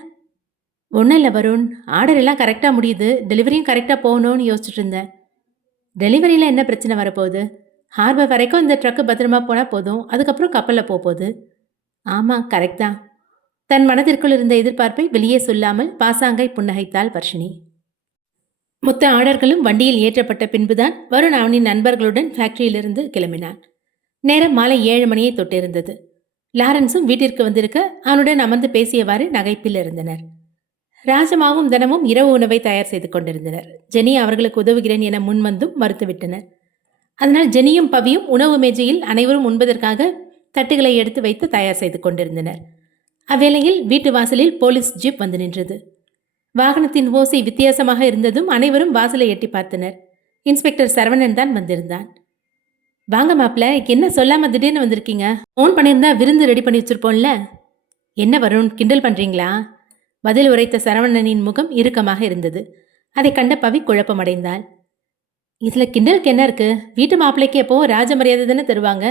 ஒன்றும் இல்லை வருண், ஆர்டர் எல்லாம் கரெக்டாக முடியுது, டெலிவரியும் கரெக்டாக போகணும்னு யோசிச்சுட்டு இருந்தேன். டெலிவரியில் என்ன பிரச்சனை வரப்போகுது? ஹார்பர் வரைக்கும் இந்த ட்ரக்கு பத்திரமா போனால் போதும், அதுக்கப்புறம் கப்பலில் போகுது. ஆமாம், கரெக்ட் தான். தன் மனதிற்குள் இருந்த எதிர்பார்ப்பை வெளியே சொல்லாமல் பாசாங்காய் புன்னகைத்தாள் வர்ஷினி. மொத்த ஆர்டர்களும் வண்டியில் ஏற்றப்பட்ட பின்புதான் வருண் அவனின் நண்பர்களுடன் ஃபேக்டரியிலிருந்து கிளம்பினான். நேரம் மாலை 7 மணியை தொட்டிருந்தது. லாரன்ஸும் வீட்டிற்கு வந்திருக்க அவனுடன் அமர்ந்து பேசியவாறு நகைப்பில் இருந்தனர். ராஜமாவும் தனமும் இரவு உணவை தயார் செய்து கொண்டிருந்தனர். ஜெனி அவர்களுக்கு உதவுகிறேன் என முன்வந்தும் மறுத்துவிட்டனர். அதனால் ஜெனியும் பவியும் உணவு மேஜையில் அனைவரும் உண்பதற்காக தட்டுகளை எடுத்து வைத்து தயார் செய்து கொண்டிருந்தனர். அவ்வேளையில் வீட்டு வாசலில் போலீஸ் ஜீப் வந்து நின்றது. வாகனத்தின் ஓசை வித்தியாசமாக இருந்ததும் அனைவரும் வாசலை எட்டி பார்த்தனர். இன்ஸ்பெக்டர் சரவணன் தான் வந்திருந்தான். வாங்க மாப்பிள்ள, என்ன சொல்லாம திடீர்னு வந்திருக்கீங்க? ஃபோன் பண்ணியிருந்தா விருந்து ரெடி பண்ணி வச்சிருப்போம்ல. என்ன வருண், கிண்டல் பண்றீங்களா? பதில் உரைத்த சரவணனின் முகம் இறுக்கமாக இருந்தது. அதை கண்ட பவி குழப்பமடைந்தாள். இதுல கிண்டலுக்கு என்ன இருக்கு? வீட்டு மாப்பிள்ளைக்கு எப்போ ராஜ மரியாதை தானே தருவாங்க.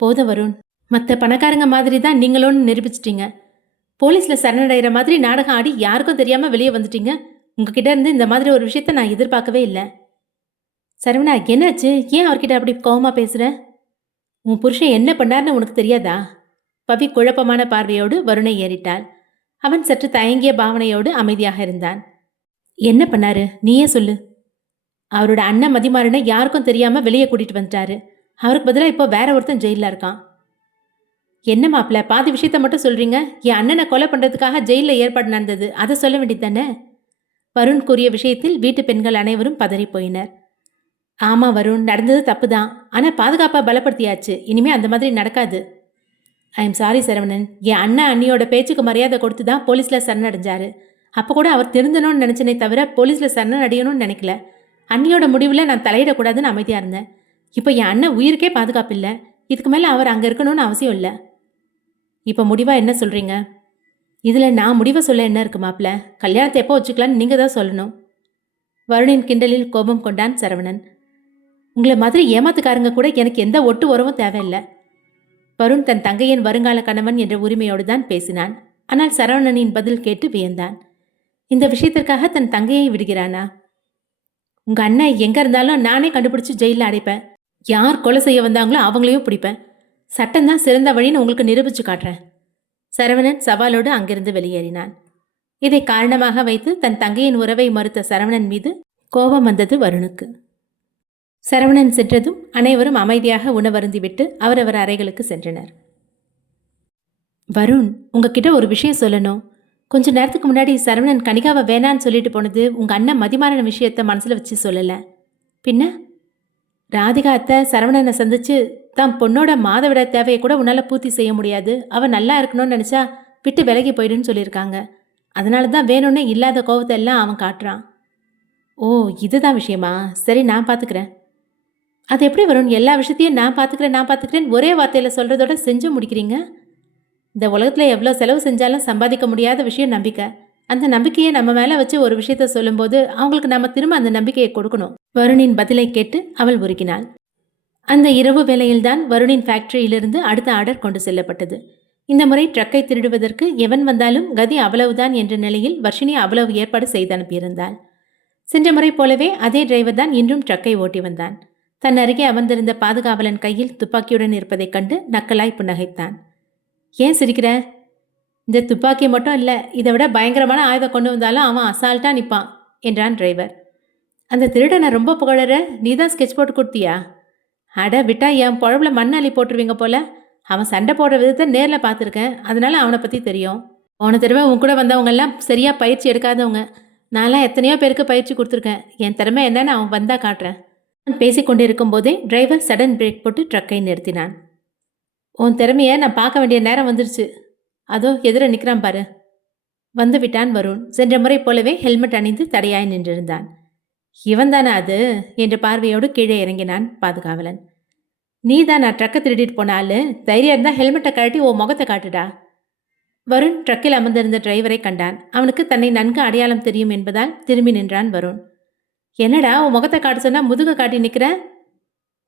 போதும் வருண், மற்ற பணக்காரங்க மாதிரி தான் நீங்களோன்னு நிரூபிச்சிட்டீங்க. போலீஸில் சரணடைகிற மாதிரி நாடகம் ஆடி யாருக்கும் தெரியாமல் வெளியே வந்துட்டீங்க. உங்ககிட்ட இருந்து இந்த மாதிரி ஒரு விஷயத்த நான் எதிர்பார்க்கவே இல்லை. சரவணா, என்னாச்சு? ஏன் அவர்கிட்ட அப்படி கோவமாக பேசுகிற? உன் புருஷன் என்ன பண்ணார்னு உனக்கு தெரியாதா? பவி குழப்பமான பார்வையோடு வருணை ஏறிட்டாள். அவன் சற்று தயங்கிய பாவனையோடு அமைதியாக இருந்தான். என்ன பண்ணாரு, நீயே சொல்லு. அவரோட அண்ணன் மதிமாறனை யாருக்கும் தெரியாமல் வெளியே கூட்டிகிட்டு வந்துட்டாரு. அவருக்கு பதிலாக இப்போ வேற ஒருத்தன் ஜெயிலில் இருக்கான். என்ன மாப்பிள்ள, பாதி விஷயத்த மட்டும் சொல்றீங்க? என் அண்ணனை கொலை பண்றதுக்காக ஜெயிலில் ஏற்பாடு நடந்தது, அதை சொல்ல வேண்டியது தானே? வருண் கூறிய விஷயத்தில் வீட்டு பெண்கள் அனைவரும் பதறி போயினர். ஆமா வருண், நடந்தது தப்பு தான். ஆனால் பாதுகாப்பாக பலப்படுத்தியாச்சு. இனிமே அந்த மாதிரி நடக்காது. I am sorry Saravanan. என் அண்ணன் அண்ணியோட பேச்சுக்கு மரியாதை கொடுத்து தான் போலீஸில் சரணடைஞ்சாரு. அப்போ கூட அவர் திருந்தணும்னு நினச்சனே தவிர போலீஸில் சரணடையணும்னு நினைக்கல. அண்ணியோட முடிவில் நான் தலையிடக்கூடாதுன்னு அமைதியாக இருந்தேன். இப்போ என் அண்ணன் உயிருக்கே பாதுகாப்பு இல்லை. இதுக்கு மேலே அவர் அங்கே இருக்கணும்னு அவசியம் இல்லை. இப்போ முடிவாக என்ன சொல்கிறீங்க? இதில் நான் முடிவை சொல்ல என்ன இருக்கு மாப்பிள்ள? கல்யாணத்தை எப்போ வச்சுக்கலான்னு நீங்கள் தான் சொல்லணும். வருணின் கிண்டலில் கோபம் கொண்டான் சரவணன். உங்களை மாதிரி ஏமாத்துக்காரங்க கூட எனக்கு எந்த ஒட்டு உறவும் தேவையில்லை. வருண் தன் தங்கையின் வருங்கால கணவன் என்ற உரிமையோடு தான் பேசினான். ஆனால் சரவணனின் பதில் கேட்டு வியந்தான். இந்த விஷயத்திற்காக தன் தங்கையை விடுகிறானா? உங்கள் அண்ணன் எங்கே இருந்தாலும் நானே கண்டுபிடிச்சி ஜெயிலில் அடைப்பேன். யார் கொலை செய்ய வந்தாங்களோ அவங்களையும் பிடிப்பேன். சட்டம்தான் சிறந்த வழின்னு உங்களுக்கு நிரூபிச்சு காட்டுறேன். சரவணன் சவாலோடு அங்கிருந்து வெளியேறினான். இதை காரணமாக வைத்து தன் தங்கையின் உறவை மறுத்த சரவணன் மீது கோபம் வந்தது வருணுக்கு. சரவணன் சென்றதும் அனைவரும் அமைதியாக உணவருந்திவிட்டு அவரவர் அறைகளுக்கு சென்றனர். வருண், உங்ககிட்ட ஒரு விஷயம் சொல்லணும். கொஞ்ச நேரத்துக்கு முன்னாடி சரவணன் கனிகாவை வேணான்னு சொல்லிட்டு போனது உங்கள் அண்ணன் மதிமாறன விஷயத்தை மனசில் வச்சு சொல்லலை. பின்ன ராதிகா அத்தை சரவணனை சந்திச்சு தான் பொண்ணோட மாதவிட தேவையை கூட உன்னால் பூர்த்தி செய்ய முடியாது, அவன் நல்லா இருக்கணும்னு நினச்சா விட்டு விலகி போயிடுன்னு சொல்லியிருக்காங்க. அதனால தான் வேணும்னு இல்லாத கோவத்தை எல்லாம் அவன் காட்டுறான். ஓ, இதுதான் விஷயமா? சரி, நான் பார்த்துக்கிறேன். அது எப்படி வரும்? எல்லா விஷயத்தையும் நான் பார்த்துக்கிறேன் ஒரே வார்த்தையில் சொல்கிறதோட செஞ்சு முடிக்கிறீங்க. இந்த உலகத்தில் எவ்வளோ செலவு செஞ்சாலும் சம்பாதிக்க முடியாத விஷயம் நம்பிக்கை. அந்த நம்பிக்கையை நம்ம மேலே வச்சு ஒரு விஷயத்த சொல்லும்போது அவங்களுக்கு நம்ம திரும்ப அந்த நம்பிக்கையை கொடுக்கணும். வருணின் பதிலை கேட்டு அவள் உருகினாள். அந்த இரவு வேளையில்தான் வருணின் ஃபேக்டரியிலிருந்து அடுத்த ஆர்டர் கொண்டு செல்லப்பட்டது. இந்த முறை ட்ரக்கை திருடுவதற்கு எவன் வந்தாலும் கதி அவ்வளவுதான் என்ற நிலையில் வர்ஷினி அவ்வளவு ஏற்பாடு செய்து அனுப்பியிருந்தாள். சென்ற முறை போலவே அதே டிரைவர் தான் இன்றும் ட்ரக்கை ஓட்டி வந்தான். தன் அருகே அமர்ந்திருந்த பாதுகாவலன் கையில் துப்பாக்கியுடன் இருப்பதைக் கண்டு நக்கலாய் புன்னகைத்தான். ஏன் சிரிக்கிற? இந்த துப்பாக்கி மட்டும் இல்லை, இதை விட பயங்கரமான ஆயுதம் கொண்டு வந்தாலும் அவன் அசால்ட்டா நிற்பான் என்றான் டிரைவர். அந்த திருடனை ரொம்ப புகழற, நீதான் ஸ்கெட்ச் போட்டு கொடுத்தியா? அட விட்டா என் பொழவுல மண் அள்ளி போட்டுருவீங்க போல. அவன் சண்டை போடுற விதத்தை நேரில் பார்த்துருக்கேன், அதனால அவனை பற்றி தெரியும். போன தடவை உன் கூட வந்தவங்கெல்லாம் சரியாக பயிற்சி எடுக்காதவங்க. நான்லாம் எத்தனையோ பேருக்கு பயிற்சி கொடுத்துருக்கேன். என் திறமை என்னன்னு அவன் வந்தா காட்டுறேன். பேசிக்கொண்டிருக்கும் போதே டிரைவர் சடன் பிரேக் போட்டு ட்ரக்கை நிறுத்தினான். உன் திறமையை நான் பார்க்க வேண்டிய நேரம் வந்துருச்சு. அதோ எதிர நிற்கிறான் பாரு. வந்து விட்டான் வருண். சென்ற முறை போலவே ஹெல்மெட் அணிந்து தடையாய் நின்றிருந்தான். இவன் தானே அது என்ற பார்வையோடு கீழே இறங்கினான் பாதுகாவலன். நீ தான் நான் ட்ரக்கை திருடிட்டு போன ஆளு. தைரியம் இருந்தால் ஹெல்மெட்டை கழட்டி உன் முகத்தை காட்டுடா. வருண் ட்ரக்கில் அமர்ந்திருந்த டிரைவரை கண்டான். அவனுக்கு தன்னை நன்கு அடையாளம் தெரியும் என்பதால் திரும்பி நின்றான் வருண். என்னடா உன் முகத்தை காட்ட சொன்னா முதுக காட்டி நிற்கிற?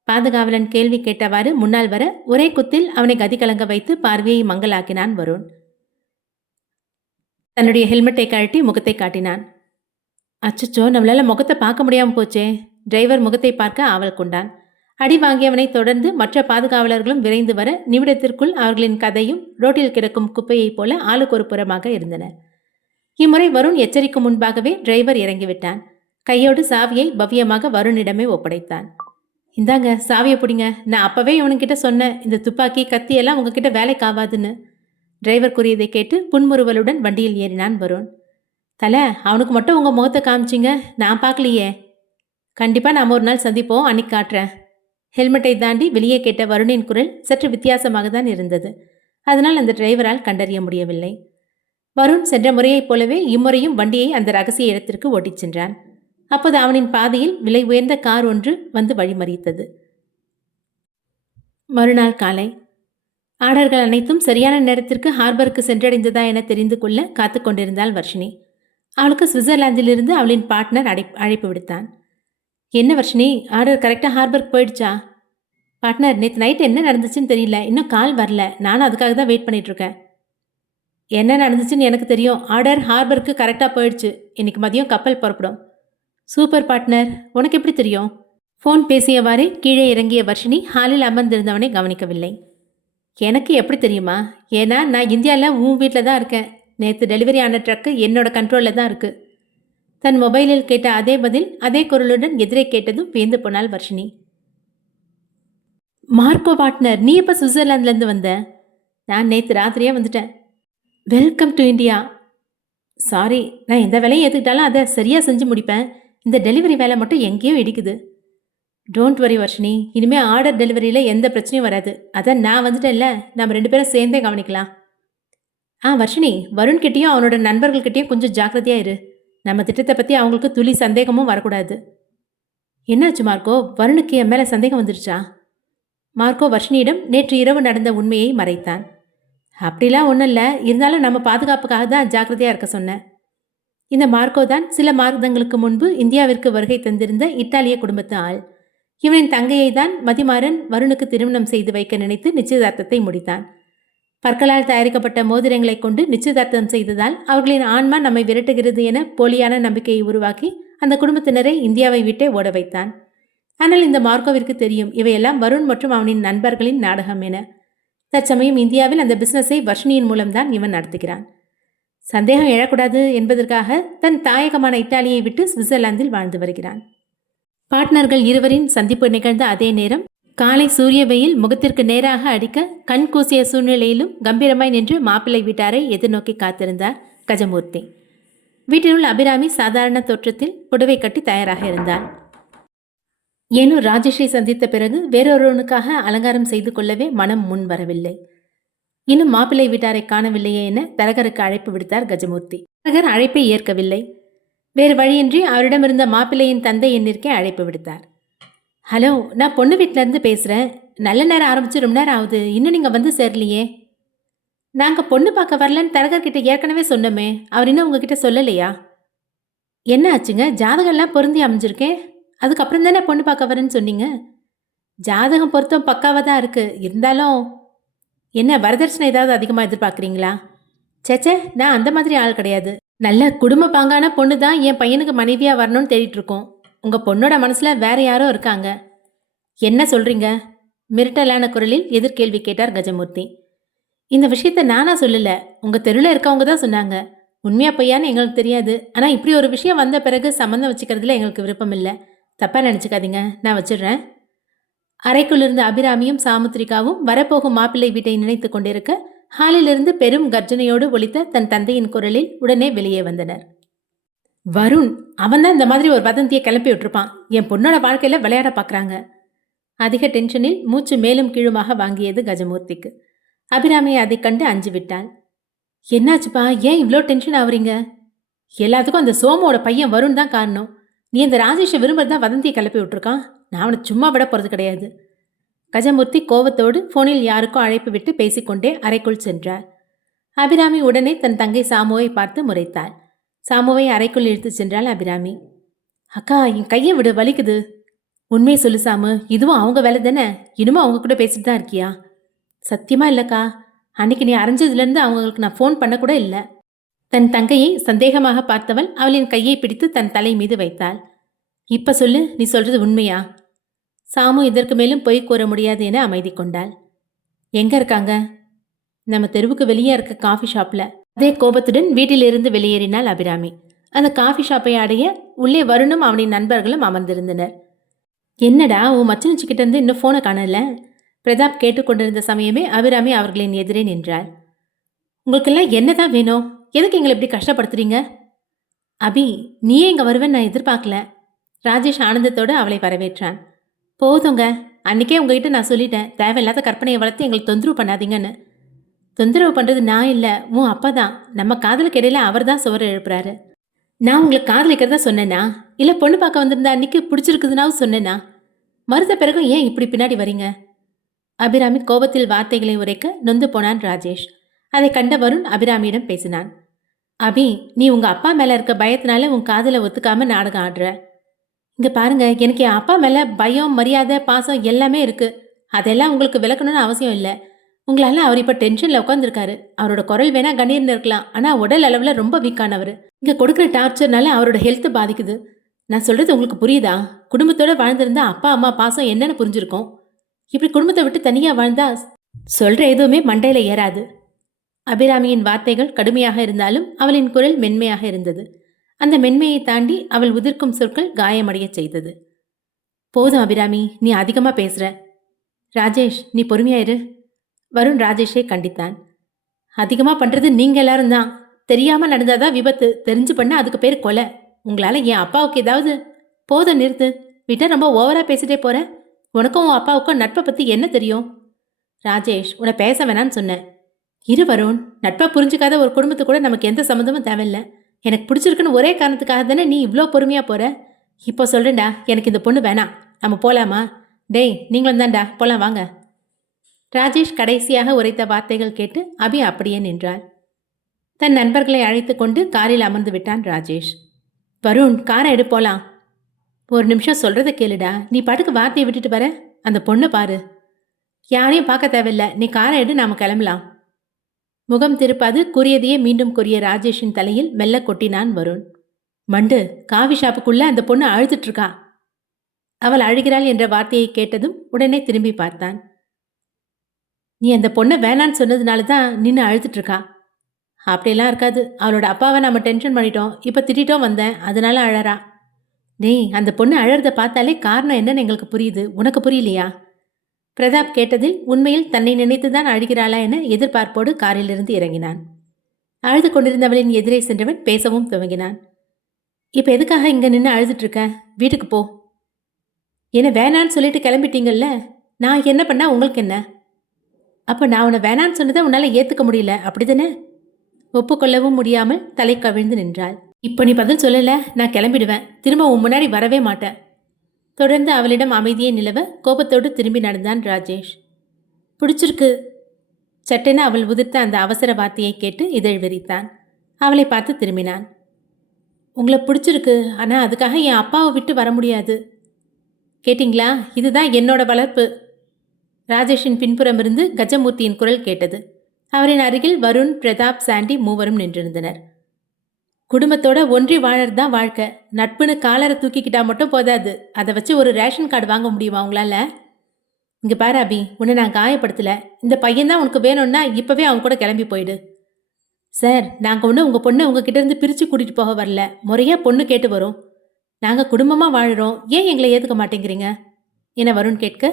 பாதுகாவலன் கேள்வி கேட்டவாறு முன்னால் வர ஒரே குத்தில் அவனை கதி கலங்க வைத்து பார்வையை மங்கலாக்கினான் வருண். தன்னுடைய ஹெல்மெட்டை கழட்டி முகத்தை காட்டினான். அச்சச்சோ, நம்மளால முகத்தை பார்க்க முடியாமல் போச்சே. டிரைவர் முகத்தை பார்க்க ஆவல் கொண்டான். அடி வாங்கியவனை தொடர்ந்து மற்ற பாதுகாவலர்களும் விரைந்து வர நிமிடத்திற்குள் அவர்களின் கதையும் ரோட்டில் கிடக்கும் குப்பையைப் போல ஆளுக்கு ஒரு புறமாக இருந்தன. இம்முறை வருண் எச்சரிக்கும் முன்பாகவே டிரைவர் இறங்கிவிட்டான். கையோடு சாவியை பவ்யமாக வருணிடமே ஒப்படைத்தான். இந்தாங்க சாவியை பிடிங்க. நான் அப்பவே இவனுக்கிட்ட சொன்னேன், இந்த துப்பாக்கி கத்தியெல்லாம் உங்ககிட்ட வேலைக்காவாதுன்னு. டிரைவர் கூறியதை கேட்டு புன்முறுவலுடன் வண்டியில் ஏறினான் வருண். தலை, அவனுக்கு மட்டும் உங்கள் முகத்தை காமிச்சிங்க, நான் பார்க்கலையே. கண்டிப்பாக நாம் ஒரு நாள் சந்திப்போம், அன்னைக்கு காட்டுறேன். ஹெல்மெட்டை தாண்டி வெளியே கேட்ட வருணின் குரல் சற்று வித்தியாசமாக தான் இருந்தது. அதனால் அந்த டிரைவரால் கண்டறிய முடியவில்லை. வருண் சென்ற முறையைப் போலவே இம்முறையும் வண்டியை அந்த ரகசிய இடத்திற்கு ஓட்டிச் சென்றான். அப்போது அவனின் பாதையில் விலை உயர்ந்த கார் ஒன்று வந்து வழிமறித்தது. மறுநாள் காலை ஆர்டர்கள் அனைத்தும் சரியான நேரத்திற்கு ஹார்பருக்கு சென்றடைந்ததா என தெரிந்து கொள்ள காத்து கொண்டிருந்தாள் வர்ஷினி. அவளுக்கு சுவிட்சர்லாந்திலிருந்து அவளின் பார்ட்னர் அழைப்பு விடுத்தான். என்ன வர்ஷினி, ஆர்டர் கரெக்டாக ஹார்பருக்கு போயிடுச்சா? பார்ட்னர், நேற்று நைட் என்ன நடந்துச்சுன்னு தெரியல, இன்னும் கால் வரல. நானும் அதுக்காக தான் வெயிட் பண்ணிகிட்ருக்கேன். என்ன நடந்துச்சுன்னு எனக்கு தெரியும். ஆர்டர் ஹார்பருக்கு கரெக்டாக போயிடுச்சு. இன்னைக்கு மதியம் கப்பல் புறப்படும். சூப்பர் பார்ட்னர், உனக்கு எப்படி தெரியும்? ஃபோன் பேசியவாறே கீழே இறங்கிய வர்ஷினி ஹாலில் அமர்ந்திருந்தவனை கவனிக்கவில்லை. எனக்கு எப்படி தெரியுமா? ஏன்னா நான் இந்தியாவில் உன் வீட்டில் தான் இருக்கேன். நேற்று டெலிவரி ஆன ட்ரக்கு என்னோட கண்ட்ரோலில் தான் இருக்குது. தன் மொபைலில் கேட்ட அதே பதில் அதே குரலுடன் எதிரே கேட்டதும் வியந்து போனாள் வர்ஷினி. மார்க்கோ பார்ட்னர், நீ எப்போ சுவிட்சர்லாந்துலேருந்து வந்த? நான் நேற்று ராத்திரியே வந்துட்டேன். Welcome to India. சாரி, நான் எந்த வேலையும் ஏற்றுக்கிட்டாலும் அதை சரியாக செஞ்சு முடிப்பேன். இந்த டெலிவரி வேலை மட்டும் எங்கேயோ இடிக்குது. டோன்ட் வரி வர்ஷினி, இனிமேல் ஆர்டர் டெலிவரியில் எந்த பிரச்சனையும் வராது. அதான் நான் வந்துட்டேன்ல, நம்ம 2 பேரும் சேர்ந்தே கவனிக்கலாம். வர்ஷினி, வருண்கிட்டையும் அவனோட நண்பர்கள்கிட்டையும் கொஞ்சம் ஜாக்கிரதையாக இரு. நம்ம திட்டத்தை பற்றி அவங்களுக்கு துளி சந்தேகமும் வரக்கூடாது. என்னாச்சு மார்க்கோ, வருணுக்கு என் மேலே சந்தேகம் வந்துருச்சா? மார்க்கோ வர்ஷினியிடம் நேற்று இரவு நடந்த உண்மையை மறைத்தான். அப்படிலாம் ஒன்றும் இல்லை, இருந்தாலும் நம்ம பாதுகாப்புக்காக தான் ஜாக்கிரதையாக இருக்க சொன்னேன். இந்த மார்க்கோ தான் சில மாதங்களுக்கு முன்பு இந்தியாவிற்கு வருகை தந்திருந்த இத்தாலிய குடும்பத்து ஆள். இவனின் தங்கையை தான் மதிமாறன் வருணுக்கு திருமணம் செய்து வைக்க நினைத்து நிச்சயதார்த்தத்தை முடித்தான். பற்களால் தயாரிக்கப்பட்ட மோதிரங்களை கொண்டு நிச்சயதார்த்தம் செய்ததால் அவர்களின் ஆன்மா நம்மை விரட்டுகிறது என போலியான நம்பிக்கையை உருவாக்கி அந்த குடும்பத்தினரை இந்தியாவை விட்டே ஓட வைத்தான். ஆனால் இந்த மார்க்கோவிற்கு தெரியும் இவையெல்லாம் வருண் மற்றும் அவனின் நண்பர்களின் நாடகம் என. தற்சமயம் இந்தியாவில் அந்த பிசினஸை வர்ஷினியின் மூலம்தான் இவன் நடத்துகிறான். சந்தேகம் எழக்கூடாது என்பதற்காக தன் தாயகமான இத்தாலியை விட்டு சுவிட்சர்லாந்தில் வாழ்ந்து வருகிறான். பார்ட்னர்கள் இருவரின் சந்திப்பு நிகழ்ந்த அதே நேரம் காலை சூரிய வெயில் முகத்திற்கு நேராக அடிக்க கண் கூசிய சூழ்நிலையிலும் கம்பீரமாய் நின்று மாப்பிள்ளை வீட்டாரை எதிர்நோக்கி காத்திருந்தார் கஜமூர்த்தி. வீட்டினுள் அபிராமி சாதாரண தோற்றத்தில் புடவை கட்டி தயாராக இருந்தாள். ஏனோ ராஜேஷை சந்தித்த பிறகு வேறொருவனுக்காக அலங்காரம் செய்து கொள்ளவே மனம் முன் வரவில்லை. இன்னும் மாப்பிள்ளை வீட்டாரை காணவில்லையே என தரகருக்கு அழைப்பு விடுத்தார் கஜமூர்த்தி. தரகர் அழைப்பை ஏற்கவில்லை. வேறு வழியின்றி அவரிடமிருந்த மாப்பிள்ளையின் தந்தை எண்ணிற்கே அழைப்பு விடுத்தார். ஹலோ, நான் பொண்ணு வீட்டிலேருந்து பேசுகிறேன். நல்ல நேரம் ஆரம்பித்து ரொம்ப நேரம் ஆகுது, இன்னும் நீங்கள் வந்து சேரலையே. நாங்கள் பொண்ணு பார்க்க வரலன்னு தரகர்கிட்ட ஏற்கனவே சொன்னோமே, அவர் இன்னும் உங்ககிட்ட சொல்லலையா? என்ன ஆச்சுங்க? ஜாதகம்லாம் பொருந்தி அமைஞ்சிருக்கேன். அதுக்கப்புறம் தானே பொண்ணு பார்க்க வரேன்னு சொன்னீங்க. ஜாதகம் பொருத்தம் பக்காவாக தான் இருக்கு. இருந்தாலும் என்ன வரதட்சணை ஏதாவது அதிகமாக எதிர்பார்க்குறீங்களா? சேச்சே, நான் அந்த மாதிரி ஆள் கிடையாது. நல்ல குடும்ப பாங்கான பொண்ணு தான் என் பையனுக்கு மனைவியாக வரணும்னு தேடிட்டு இருக்கோம். உங்கள் பொண்ணோட மனசில் வேற யாரோ இருக்காங்க. என்ன சொல்றீங்க? மிரட்டலான குரலில் எதிர்கேள்வி கேட்டார் கஜமூர்த்தி. இந்த விஷயத்த நானா சொல்லல, உங்க தெருவில் இருக்கவங்க தான் சொன்னாங்க. உண்மையா பொய்யான்னு எங்களுக்கு தெரியாது. ஆனால் இப்படி ஒரு விஷயம் வந்த பிறகு சம்மந்தம் வச்சுக்கிறதுல எங்களுக்கு விருப்பம் இல்லை. தப்பா நினச்சிக்காதீங்க, நான் வச்சிடுறேன். அறைக்குள்ளிருந்த அபிராமியும் சாமுத்திரிகாவும் வரப்போகும் மாப்பிள்ளை வீட்டை நினைத்து கொண்டிருக்க, ஹாலிலிருந்து பெரும் கர்ஜனையோடு ஒலித்த தன் தந்தையின் குரலில் உடனே வெளியே வந்தனர். வருண், அவன்தான் இந்த மாதிரி ஒரு வதந்தியை கிளப்பி விட்டுருப்பான். என் பொண்ணோட வாழ்க்கையில விளையாட பார்க்குறாங்க. அதிக டென்ஷனில் மூச்சு மேலும் கீழுமாக வாங்கியது கஜமூர்த்திக்கு. அபிராமியை அதை கண்டு அஞ்சு விட்டாள். என்னாச்சுப்பா, ஏன் இவ்வளோ டென்ஷன் ஆகுறீங்க? எல்லாத்துக்கும் அந்த சோமோட பையன் வருண் தான் காரணம். நீ இந்த ராஜேஷை விரும்புறதா வதந்தியை கிளப்பி விட்டுருக்கான். நான் அவனை சும்மா விட போகிறது கிடையாது. கஜமூர்த்தி கோவத்தோடு ஃபோனில் யாருக்கோ அழைப்பு விட்டு பேசிக்கொண்டே அறைக்குள் சென்றார். அபிராமி உடனே தன் தங்கை சாமுவை பார்த்து முறைத்தாள். சாமுவை அறைக்குள் இழுத்து சென்றாள் அபிராமி. அக்கா, என் கையை விடு, வலிக்குது. உண்மையை சொல்லு சாமு, இதுவும் அவங்க வேலை தானே? இன்னுமும் அவங்க கூட பேசிட்டு தான் இருக்கியா? சத்தியமா இல்லைக்கா. அன்னைக்கு நீ அரைஞ்சதுலேருந்து அவங்களுக்கு நான் ஃபோன் பண்ணக்கூட இல்லை. தன் தங்கையை சந்தேகமாக பார்த்தவள் அவளின் கையை பிடித்து தன் தலை மீது வைத்தாள். இப்ப சொல்லு, நீ சொல்றது உண்மையா? சாமு இதற்கு மேலும் பொய் கூற முடியாது என அமைதி கொண்டாள். எங்க இருக்காங்க? நம்ம தெருவுக்கு வெளியே இருக்க காஃபி ஷாப்ல. அதே கோபத்துடன் வீட்டிலிருந்து வெளியேறினாள் அபிராமி. அந்த காஃபி ஷாப்பை அடைய உள்ளே வருணும் அவனின் நண்பர்களும் அமர்ந்திருந்தனர். என்னடா, உன் மச்சனுச்சிக்கிட்ட இருந்து இன்னும் ஃபோனை காணல? பிரதாப் கேட்டுக்கொண்டிருந்த சமயமே அபிராமி அவர்களின் எதிரே நின்றாள். உங்களுக்கெல்லாம் என்னதான் வேணும்? எதுக்கு எங்களை இப்படி கஷ்டப்படுத்துறீங்க? அபி, நீயே இங்கே வருவேன்னு நான் எதிர்பார்க்கல. ராஜேஷ் ஆனந்தத்தோடு அவளை வரவேற்றான். போதுங்க, அன்றைக்கே உங்ககிட்ட நான் சொல்லிட்டேன், தேவையில்லாத கற்பனையை வளர்த்து எங்களுக்கு தொந்தரவு பண்ணாதீங்கன்னு. தொந்தரவு பண்ணுறது நான் இல்லை, உன் அப்பா தான். நம்ம காதலுக்கு இடையில அவர் தான் சுவரை எழுப்புறாரு. நான் உங்களுக்கு காதலிக்கிறதா சொன்னேன்னா, இல்லை பொண்ணு பார்க்க வந்திருந்தா அன்றைக்கி பிடிச்சிருக்குதுனாவும் சொன்னேன்னா? மறுத்த பிறகும் ஏன் இப்படி பின்னாடி வரீங்க? அபிராமி கோபத்தில் வார்த்தைகளை உரைக்க நொந்து போனான் ராஜேஷ். அதை கண்ட வருண் அபிராமியிடம் பேசினான். அபி, நீ உங்கள் அப்பா மேலே இருக்க பயத்தினால உன் காதலை ஒத்துக்காம நாடகம் ஆடுற. இங்கே பாருங்க, எனக்கு என் அப்பா மேலே பயம், மரியாதை, பாசம் எல்லாமே இருக்குது. அதெல்லாம் உங்களுக்கு விளக்கணும்னு அவசியம் இல்லை. உங்களால் அவர் இப்போ டென்ஷனில் உட்காந்துருக்காரு. அவரோட குரல் வேணால் கண்ணீர்னு இருக்கலாம், ஆனால் உடல் அளவில் ரொம்ப வீக்கானவர். இங்கே கொடுக்குற டார்ச்சர்னால அவரோட ஹெல்த்து பாதிக்குது. நான் சொல்கிறது உங்களுக்கு புரியுதா? குடும்பத்தோடு வாழ்ந்திருந்தா அப்பா அம்மா பாசம் என்னன்னு புரிஞ்சிருக்கும். இப்படி குடும்பத்தை விட்டு தனியாக வாழ்ந்தா சொல்கிற எதுவுமே மண்டையில் ஏறாது. அபிராமியின் வார்த்தைகள் கடுமையாக இருந்தாலும் அவளின் குரல் மென்மையாக இருந்தது. அந்த மென்மையை தாண்டி அவள் உதிர்க்கும் சொற்கள் காயமடைய செய்தது. போதும் அபிராமி, நீ அதிகமாக பேசுகிற. ராஜேஷ், நீ பொறுமையாயிரு. வருண் ராஜேஷை கண்டித்தான். அதிகமாக பண்ணுறது நீங்கள் எல்லாரும் தான். தெரியாமல் நடந்தாதான் விபத்து, தெரிஞ்சு பண்ண அதுக்கு பேர் கொலை. உங்களால் என் அப்பாவுக்கு ஏதாவது? போதும், நிறுத்து. விட்டா ரொம்ப ஓவராக பேசிட்டே போகிற. உனக்கும் உன் அப்பாவுக்கும் நட்பை பற்றி என்ன தெரியும்? ராஜேஷ், உன்னை பேச வேணான்னு சொன்னேன். இரு வருண், நட்பை புரிஞ்சுக்காத ஒரு குடும்பத்து கூட நமக்கு எந்த சம்மந்தமும் தேவையில்லை. எனக்கு பிடிச்சிருக்குன்னு ஒரே காரணத்துக்காக தானே நீ இவ்வளோ பொறுமையாக போகிற. இப்போ சொல்கிறேன்டா, எனக்கு இந்த பொண்ணு வேணாம். நம்ம போகலாமா? டேய், நீங்களும் தான்டா, போகலாம் வாங்க. ராஜேஷ் கடைசியாக உரைத்த வார்த்தைகள் கேட்டு அபி அப்படியே நின்றாள். தன் நண்பர்களை அழைத்து கொண்டு காரில் அமர்ந்து விட்டான் ராஜேஷ். வருண், காரை எடு, போகலாம். ஒரு நிமிஷம் சொல்கிறத கேளுடா. நீ பாட்டுக்கு வார்த்தையை விட்டுட்டு வர. அந்த பொண்ணை பாரு. யாரையும் பார்க்க தேவையில்லை, நீ காரை எடு, நாம் கிளம்பலாம். முகம் திருப்பாது கூறியதையே மீண்டும் கூறிய ராஜேஷின் தலையில் மெல்ல கொட்டினான் வருண். மண்டு, காஃபி ஷாப்புக்குள்ள அந்த பொண்ணு அழுதுட்டு இருக்கா. அவள் அழுகிறாள் என்ற வார்த்தையை கேட்டதும் உடனே திரும்பி பார்த்தான். நீ அந்த பொண்ணை வேணான்னு சொன்னதுனால தான் நின்று அழுதுட்டு இருக்கா. அப்படியெல்லாம் இருக்காது. அவளோட அப்பாவை நம்ம டென்ஷன் பண்ணிட்டோம், இப்போ திட்டிட்டோம் வந்தேன், அதனால அழறா. டேய், அந்த பொண்ணு அழறத பார்த்தாலே காரணம் என்னன்னு எங்களுக்கு புரியுது, உனக்கு புரியலையா? பிரதாப் கேட்டதில் உண்மையில் தன்னை நினைத்துதான் அழுகிறாளா என எதிர்பார்ப்போடு காரிலிருந்து இறங்கினான். அழுது கொண்டிருந்தவளின் எதிரே சென்றவன் பேசவும் துவங்கினான். இப்போ எதுக்காக இங்கே நின்று அழுதுட்டு இருக்க? வீட்டுக்கு போ. என்ன வேணான்னு சொல்லிட்டு கிளம்பிட்டீங்கல்ல, நான் என்ன பண்ணா உங்களுக்கு என்ன? அப்போ நான் உன்னை வேணான்னு சொன்னதை உன்னால் ஏற்றுக்க முடியல, அப்படிதானே? ஒப்புக்கொள்ளவும் முடியாமல் தலை கவிழ்ந்து நின்றாள். இப்போ நீ பதில் சொல்லலை, நான் கிளம்பிடுவேன். திரும்ப உன் முன்னாடி வரவே மாட்டேன். தொடர்ந்து அவளிடம் அமைதியை நிலவ கோபத்தோடு திரும்பி நடந்தான் ராஜேஷ். பிடிச்சிருக்கு. சட்டென அவள் உதிர்த்த அந்த அவசர வார்த்தையை கேட்டு இதழ் விரித்தான். அவளை பார்த்து திரும்பினான். உங்களை பிடிச்சிருக்கு, ஆனால் அதுக்காக என் அப்பாவை விட்டு வர முடியாது. கேட்டிங்களா? இதுதான் என்னோட வளர்ப்பு. ராஜேஷின் பின்புறமிருந்து கஜமூர்த்தியின் குரல் கேட்டது. அவரின் அருகில் வருண், பிரதாப், சாண்டி மூவரும் நின்றிருந்தனர். குடும்பத்தோட ஒன்றி வாழறதுதான் வாழ்க்கை. நட்புன்னு காலரை தூக்கிக்கிட்டா மட்டும் போதாது. அதை வச்சு ஒரு ரேஷன் கார்டு வாங்க முடியுமா உங்களால? இங்கே பாரு அபி, உன்னை நான் காயப்படுத்தலை. இந்த பையன்தான் உனக்கு வேணும்னா இப்போவே அவன் கூட கிளம்பி போயிடு. சார், நாங்கள் ஒன்று உங்கள் பொண்ணை உங்ககிட்ட இருந்து பிரித்து கூட்டிகிட்டு போக வரல. முறையாக பொண்ணு கேட்டு வரும். நாங்கள் குடும்பமாக வாழுறோம், ஏன் எங்களை ஏற்றுக்க மாட்டேங்கிறீங்க என வருண் கேட்க,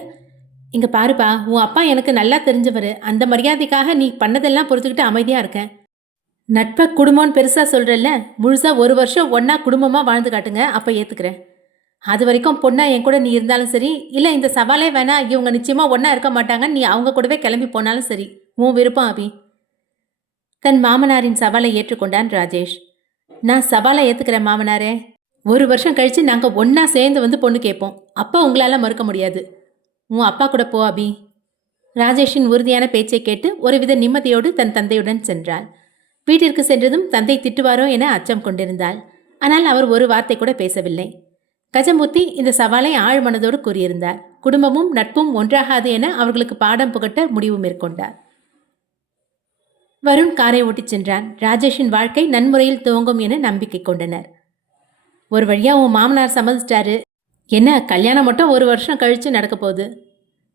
இங்கே பாருப்பா, உன் அப்பா எனக்கு நல்லா தெரிஞ்சவர். அந்த மரியாதைக்காக நீ பண்ணதெல்லாம் பொறுத்துக்கிட்டு அமைதியாக இருக்கேன். நட்பை குடும்பம்னு பெருசாக சொல்கிறல்ல, முழுசாக 1 வருஷம் ஒன்றா குடும்பமாக வாழ்ந்து காட்டுங்க, அப்போ ஏற்றுக்கிறேன். அது வரைக்கும் பொண்ணா என் கூட நீ இருந்தாலும் சரி, இல்லை இந்த சவாலே வேணா, இவங்க நிச்சயமாக ஒன்றா இருக்க மாட்டாங்க, நீ அவங்க கூடவே கிளம்பி போனாலும் சரி, உன் விருப்பம் அபி. தன் மாமனாரின் சவாலை ஏற்றுக்கொண்டான் ராஜேஷ். நான் சவாலை ஏற்றுக்கிறேன் மாமனாரே. 1 வருஷம் கழித்து நாங்கள் ஒன்றா சேர்ந்து வந்து பொண்ணு கேட்போம். அப்பா உங்களால் மறுக்க முடியாது. உன் அப்பா கூட போ அபி. ராஜேஷின் உறுதியான பேச்சை கேட்டு ஒருவித நிம்மதியோடு தன் தந்தையுடன் சென்றாள். வீட்டிற்கு சென்றதும் தந்தை திட்டுவாரோ என அச்சம் கொண்டிருந்தாள். ஆனால் அவர் ஒரு வார்த்தை கூட பேசவில்லை. கஜமூர்த்தி இந்த சவாலை ஆழ்மனதோடு கூறியிருந்தார். குடும்பமும் நட்பும் ஒன்றாகாது என அவர்களுக்கு பாடம் புகட்ட முடிவு மேற்கொண்டார். வருண் காரை ஓட்டிச் சென்றான். ராஜேஷின் வாழ்க்கை நன்முறையில் துவங்கும் என நம்பிக்கை கொண்டனர். ஒரு வழியா உன் மாமனார் சம்மதிச்சிட்டாரு. என்ன, கல்யாணம் மட்டும் 1 வருஷம் கழிச்சு நடக்க போகுது.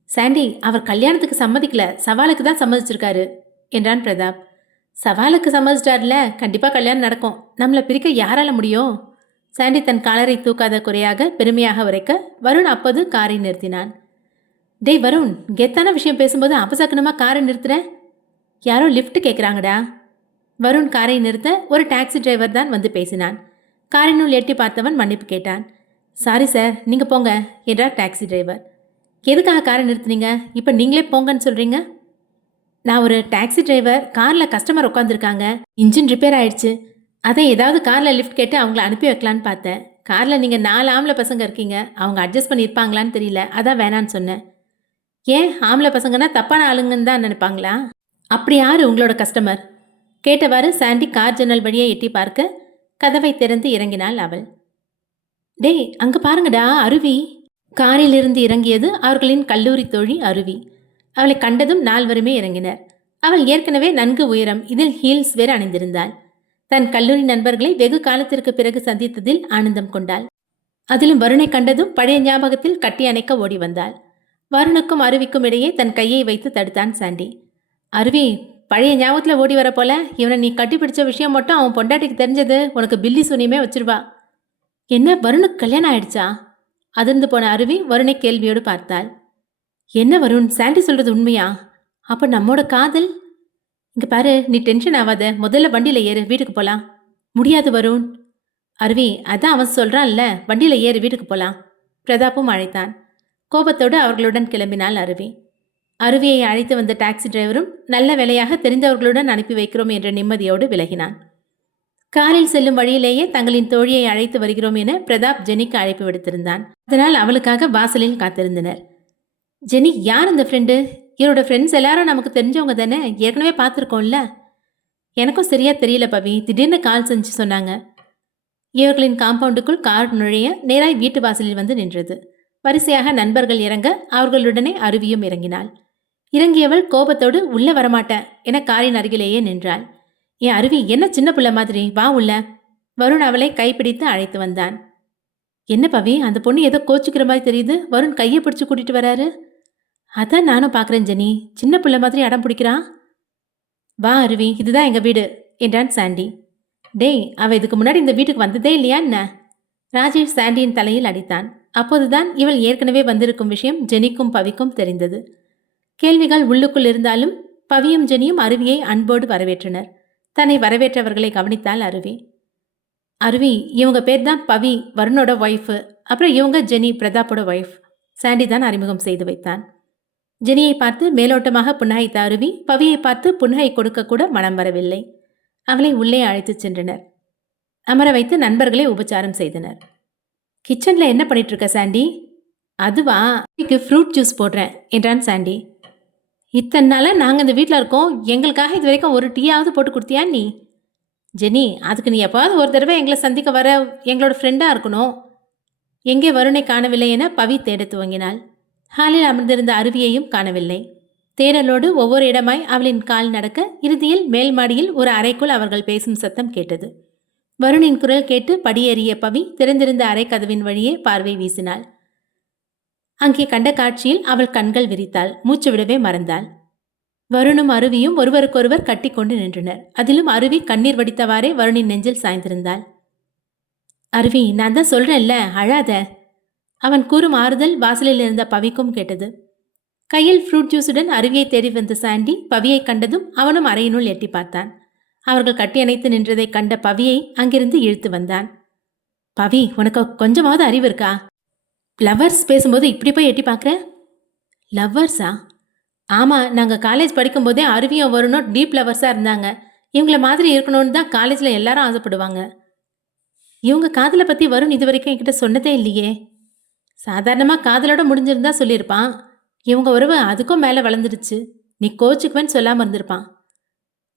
சாண்டி, அவர் கல்யாணத்துக்கு சம்மதிக்கல, சவாலுக்கு தான் சம்மதிச்சிருக்காரு என்றான் பிரதாப். சவாலுக்கு சம்மதிச்சிட்டார்ல, கண்டிப்பாக கல்யாணம் நடக்கும். நம்மளை பிரிக்க யாரால முடியும்? சாண்டி தன் காலரை தூக்காத குறையாக பெருமையாக உரைக்க, வருண் அப்போது காரை நிறுத்தினான். டேய் வருண், கெத்தான விஷயம் பேசும்போது அபசக்கனமாக காரை நிறுத்துற? யாரோ லிஃப்ட் கேட்குறாங்கடா. வருண் காரை நிறுத்த ஒரு டாக்ஸி டிரைவர் தான் வந்து பேசினான். காரினுள் எட்டி பார்த்தவன் மன்னிப்பு கேட்டான். சாரி சார், நீங்கள் போங்க என்றார் டாக்ஸி டிரைவர். எதுக்காக காரை நிறுத்துனீங்க? இப்போ நீங்களே போங்கன்னு சொல்கிறீங்க? நான் ஒரு டாக்ஸி டிரைவர், காரில் கஸ்டமர் உட்காந்துருக்காங்க, இன்ஜின் ரிப்பேர் ஆயிடுச்சு. அதை ஏதாவது காரில் லிஃப்ட் கேட்டு அவங்கள அனுப்பி வைக்கலான்னு பார்த்தேன். காரில் நீங்கள் 4 ஆம்பளை பசங்க இருக்கீங்க, அவங்க அட்ஜஸ்ட் பண்ணியிருப்பாங்களான்னு தெரியல, அதான் வேணான்னு சொன்னேன். ஏன், ஆம்பளை பசங்கன்னா தப்பான ஆளுங்கன்னு தான் நினைப்பாங்களா? அப்படி யார் உங்களோட கஸ்டமர்? கேட்டவாறு சாண்டி கார் ஜன்னல் வழியே எட்டி பார்க்க கதவை திறந்து இறங்கினாள் அவள். டேய், அங்கே பாருங்கடா, அருவி. காரிலிருந்து இறங்கியது அவர்களின் கல்லூரி தோழி அருவி. அவளை கண்டதும் 4 இறங்கினர். அவள் ஏற்கனவே நன்கு உயரம், இதில் ஹீல்ஸ் வேறு அணிந்திருந்தாள். தன் கல்லூரி நண்பர்களை வெகு காலத்திற்கு பிறகு சந்தித்ததில் ஆனந்தம் கொண்டாள். அதிலும் வருணை கண்டதும் பழைய ஞாபகத்தில் கட்டி அணைக்க ஓடி வந்தாள். வருணுக்கும் அருவிக்கும் இடையே தன் கையை வைத்து தடுத்தான் சாண்டி. அருவி, பழைய ஞாபகத்தில் ஓடி வர போல, இவனை நீ கட்டிப்பிடிச்ச விஷயம் மட்டும் அவன் பொண்டாட்டிக்கு தெரிஞ்சது உனக்கு பில்லி சூனியமே வச்சிருவா. என்ன, வருணுக்கு கல்யாணம் ஆயிடுச்சா? அதிர்ந்து போன அருவி வருணை கேள்வியோடு பார்த்தாள். என்ன வருண், சாண்டி சொல்றது உண்மையா? அப்போ நம்மோட காதல்? இங்கே பாரு, நீ டென்ஷன் ஆகாத, முதல்ல வண்டியில் ஏறு, வீட்டுக்கு போகலாம். முடியாது வருண். அருவி, அதான் அவன் சொல்கிறான்ல, வண்டியில் ஏறு, வீட்டுக்கு போகலாம். பிரதாப்பும் அழைத்தான். கோபத்தோடு அவர்களுடன் கிளம்பினாள் அருவி. அருவியை அழைத்து வந்த டாக்ஸி டிரைவரும் நல்ல வேலையாக தெரிந்தவர்களுடன் அனுப்பி வைக்கிறோம் என்ற நிம்மதியோடு விலகினான். காரில் செல்லும் வழியிலேயே தங்களின் தோழியை அழைத்து வருகிறோம் என பிரதாப் ஜெனிக்கு அழைப்பு விடுத்திருந்தான். அதனால் அவளுக்காக வாசலில் காத்திருந்தனர். ஜெனி, யார் அந்த ஃப்ரெண்டு? இவரோட ஃப்ரெண்ட்ஸ் எல்லாரும் நமக்கு தெரிஞ்சவங்க தானே, ஏற்கனவே பார்த்துருக்கோம்ல. எனக்கும் சரியா தெரியல பவி, திடீர்னு கால் செஞ்சு சொன்னாங்க. இவர்களின் காம்பவுண்டுக்குள் கார் நுழைய நேராய் வீட்டு வாசலில் வந்து நின்றது. வரிசையாக நண்பர்கள் இறங்க அவர்களுடனே அருவியும் இறங்கினாள். இறங்கியவள் கோபத்தோடு உள்ள வரமாட்டேன் என காரின் அருகிலேயே நின்றாள். என் அருவி, என்ன சின்ன பிள்ளை மாதிரி, வா உள்ள. வருண் அவளை கைப்பிடித்து அழைத்து வந்தான். என்ன பவி, அந்த பொண்ணு ஏதோ கோச்சிக்கிற மாதிரி தெரியுது. வருண் கையை பிடிச்சு கூட்டிட்டு வராரு. அதான் நானும் பார்க்குறேன் ஜெனி, சின்ன பிள்ளை மாதிரி அடம் பிடிக்கிறான். வா அருவி, இதுதான் எங்கள் வீடு என்றான் சாண்டி. டேய், அவ இதுக்கு முன்னாடி இந்த வீட்டுக்கு வந்ததே இல்லையா என்ன? ராஜேஷ் சாண்டியின் தலையில் அடித்தான். அப்போதுதான் இவள் ஏற்கனவே வந்திருக்கும் விஷயம் ஜெனிக்கும் பவிக்கும் தெரிந்தது. கேள்விகள் உள்ளுக்குள் இருந்தாலும் பவியும் ஜெனியும் அருவியை அன்போடு வரவேற்றனர். தன்னை வரவேற்றவர்களை கவனித்தாள் அருவி. அருவி, இவங்க பேர் தான் பவி, வருணோட ஒய்ஃபு. அப்புறம் இவங்க ஜெனி, பிரதாப்போட ஒய்ஃப். சாண்டி தான் அறிமுகம் செய்து வைத்தான். ஜெனியை பார்த்து மேலோட்டமாக புன்னகைத்த அருவி பவியை பார்த்து புன்னகை கொடுக்க கூட மனம் வரவில்லை. அவளை உள்ளே அழைத்துச் சென்றனர். அமர வைத்து நண்பர்களை உபச்சாரம் செய்தனர். கிச்சனில் என்ன பண்ணிட்டு இருக்க சாண்டி? அதுவா, ஃப்ரூட் ஜூஸ் போடுறேன் என்றான் சாண்டி. இத்தனை நாளாக நாங்கள் இந்த வீட்டில் இருக்கோம், எங்களுக்காக இது வரைக்கும் ஒரு டீயாவது போட்டு கொடுத்தியா நீ? ஜெனி, அதுக்கு நீ எப்பாவது ஒரு தடவை எங்களை சந்திக்க வர எங்களோட ஃப்ரெண்டாக இருக்கணும். எங்கே வருணை காணவில்லை என பவி தேடத் துவங்கினாள். ஹாலில் அமர்ந்திருந்த அருவியையும் காணவில்லை. தேடலோடு ஒவ்வொரு இடமாய் அவளின் கால் நடக்க இறுதியில் மேல் மாடியில் ஒரு அறைக்குள் அவர்கள் பேசும் சத்தம் கேட்டது. வருணின் குரல் கேட்டு படியேறிய பவி திறந்திருந்த அறை கதவின் வழியே பார்வை வீசினாள். அங்கே கண்ட காட்சியில் அவள் கண்கள் விரித்தாள். மூச்சு விடவே மறந்தாள். வருணும் அருவியும் ஒருவருக்கொருவர் கட்டி கொண்டு நின்றனர். அதிலும் அருவி கண்ணீர் வடித்தவாறே வருணின் நெஞ்சில் சாய்ந்திருந்தாள். அருவி, நான் தான் சொல்றேன்ல, அழாத. அவன் கூறும் ஆறுதல் வாசலில் இருந்த பவிக்கும் கேட்டது. கையில் ஃப்ரூட் ஜூஸுடன் அருவியை தேடி வந்த சாண்டி பவியை கண்டதும் அவனும் அறையினுள் எட்டி பார்த்தான். அவர்கள் கட்டியணைத்து நின்றதை கண்ட பவியை அங்கிருந்து இழுத்து வந்தான். பவி, உனக்கு கொஞ்சமாவது அறிவு இருக்கா? லவ்வர்ஸ் பேசும்போது இப்படி போய் எட்டி பார்க்குற? லவ்வர்ஸா? ஆமாம், நாங்கள் காலேஜ் படிக்கும்போதே அருவியும் வருணும் டீப் லவ்வர்ஸாக இருந்தாங்க. இவங்கள மாதிரி இருக்கணும்னு தான் காலேஜில் எல்லாரும் ஆசைப்படுவாங்க. இவங்க காதலை பற்றி வருண் இது வரைக்கும் என்கிட்ட சொன்னதே இல்லையே. சாதாரணமாக காதலோட முடிஞ்சிருந்தா சொல்லியிருப்பான். இவங்க உறவு அதுக்கும் மேலே வளர்ந்துடுச்சு. நீ கோச்சுக்குவேன்னு சொல்லாமல் இருந்திருப்பான்.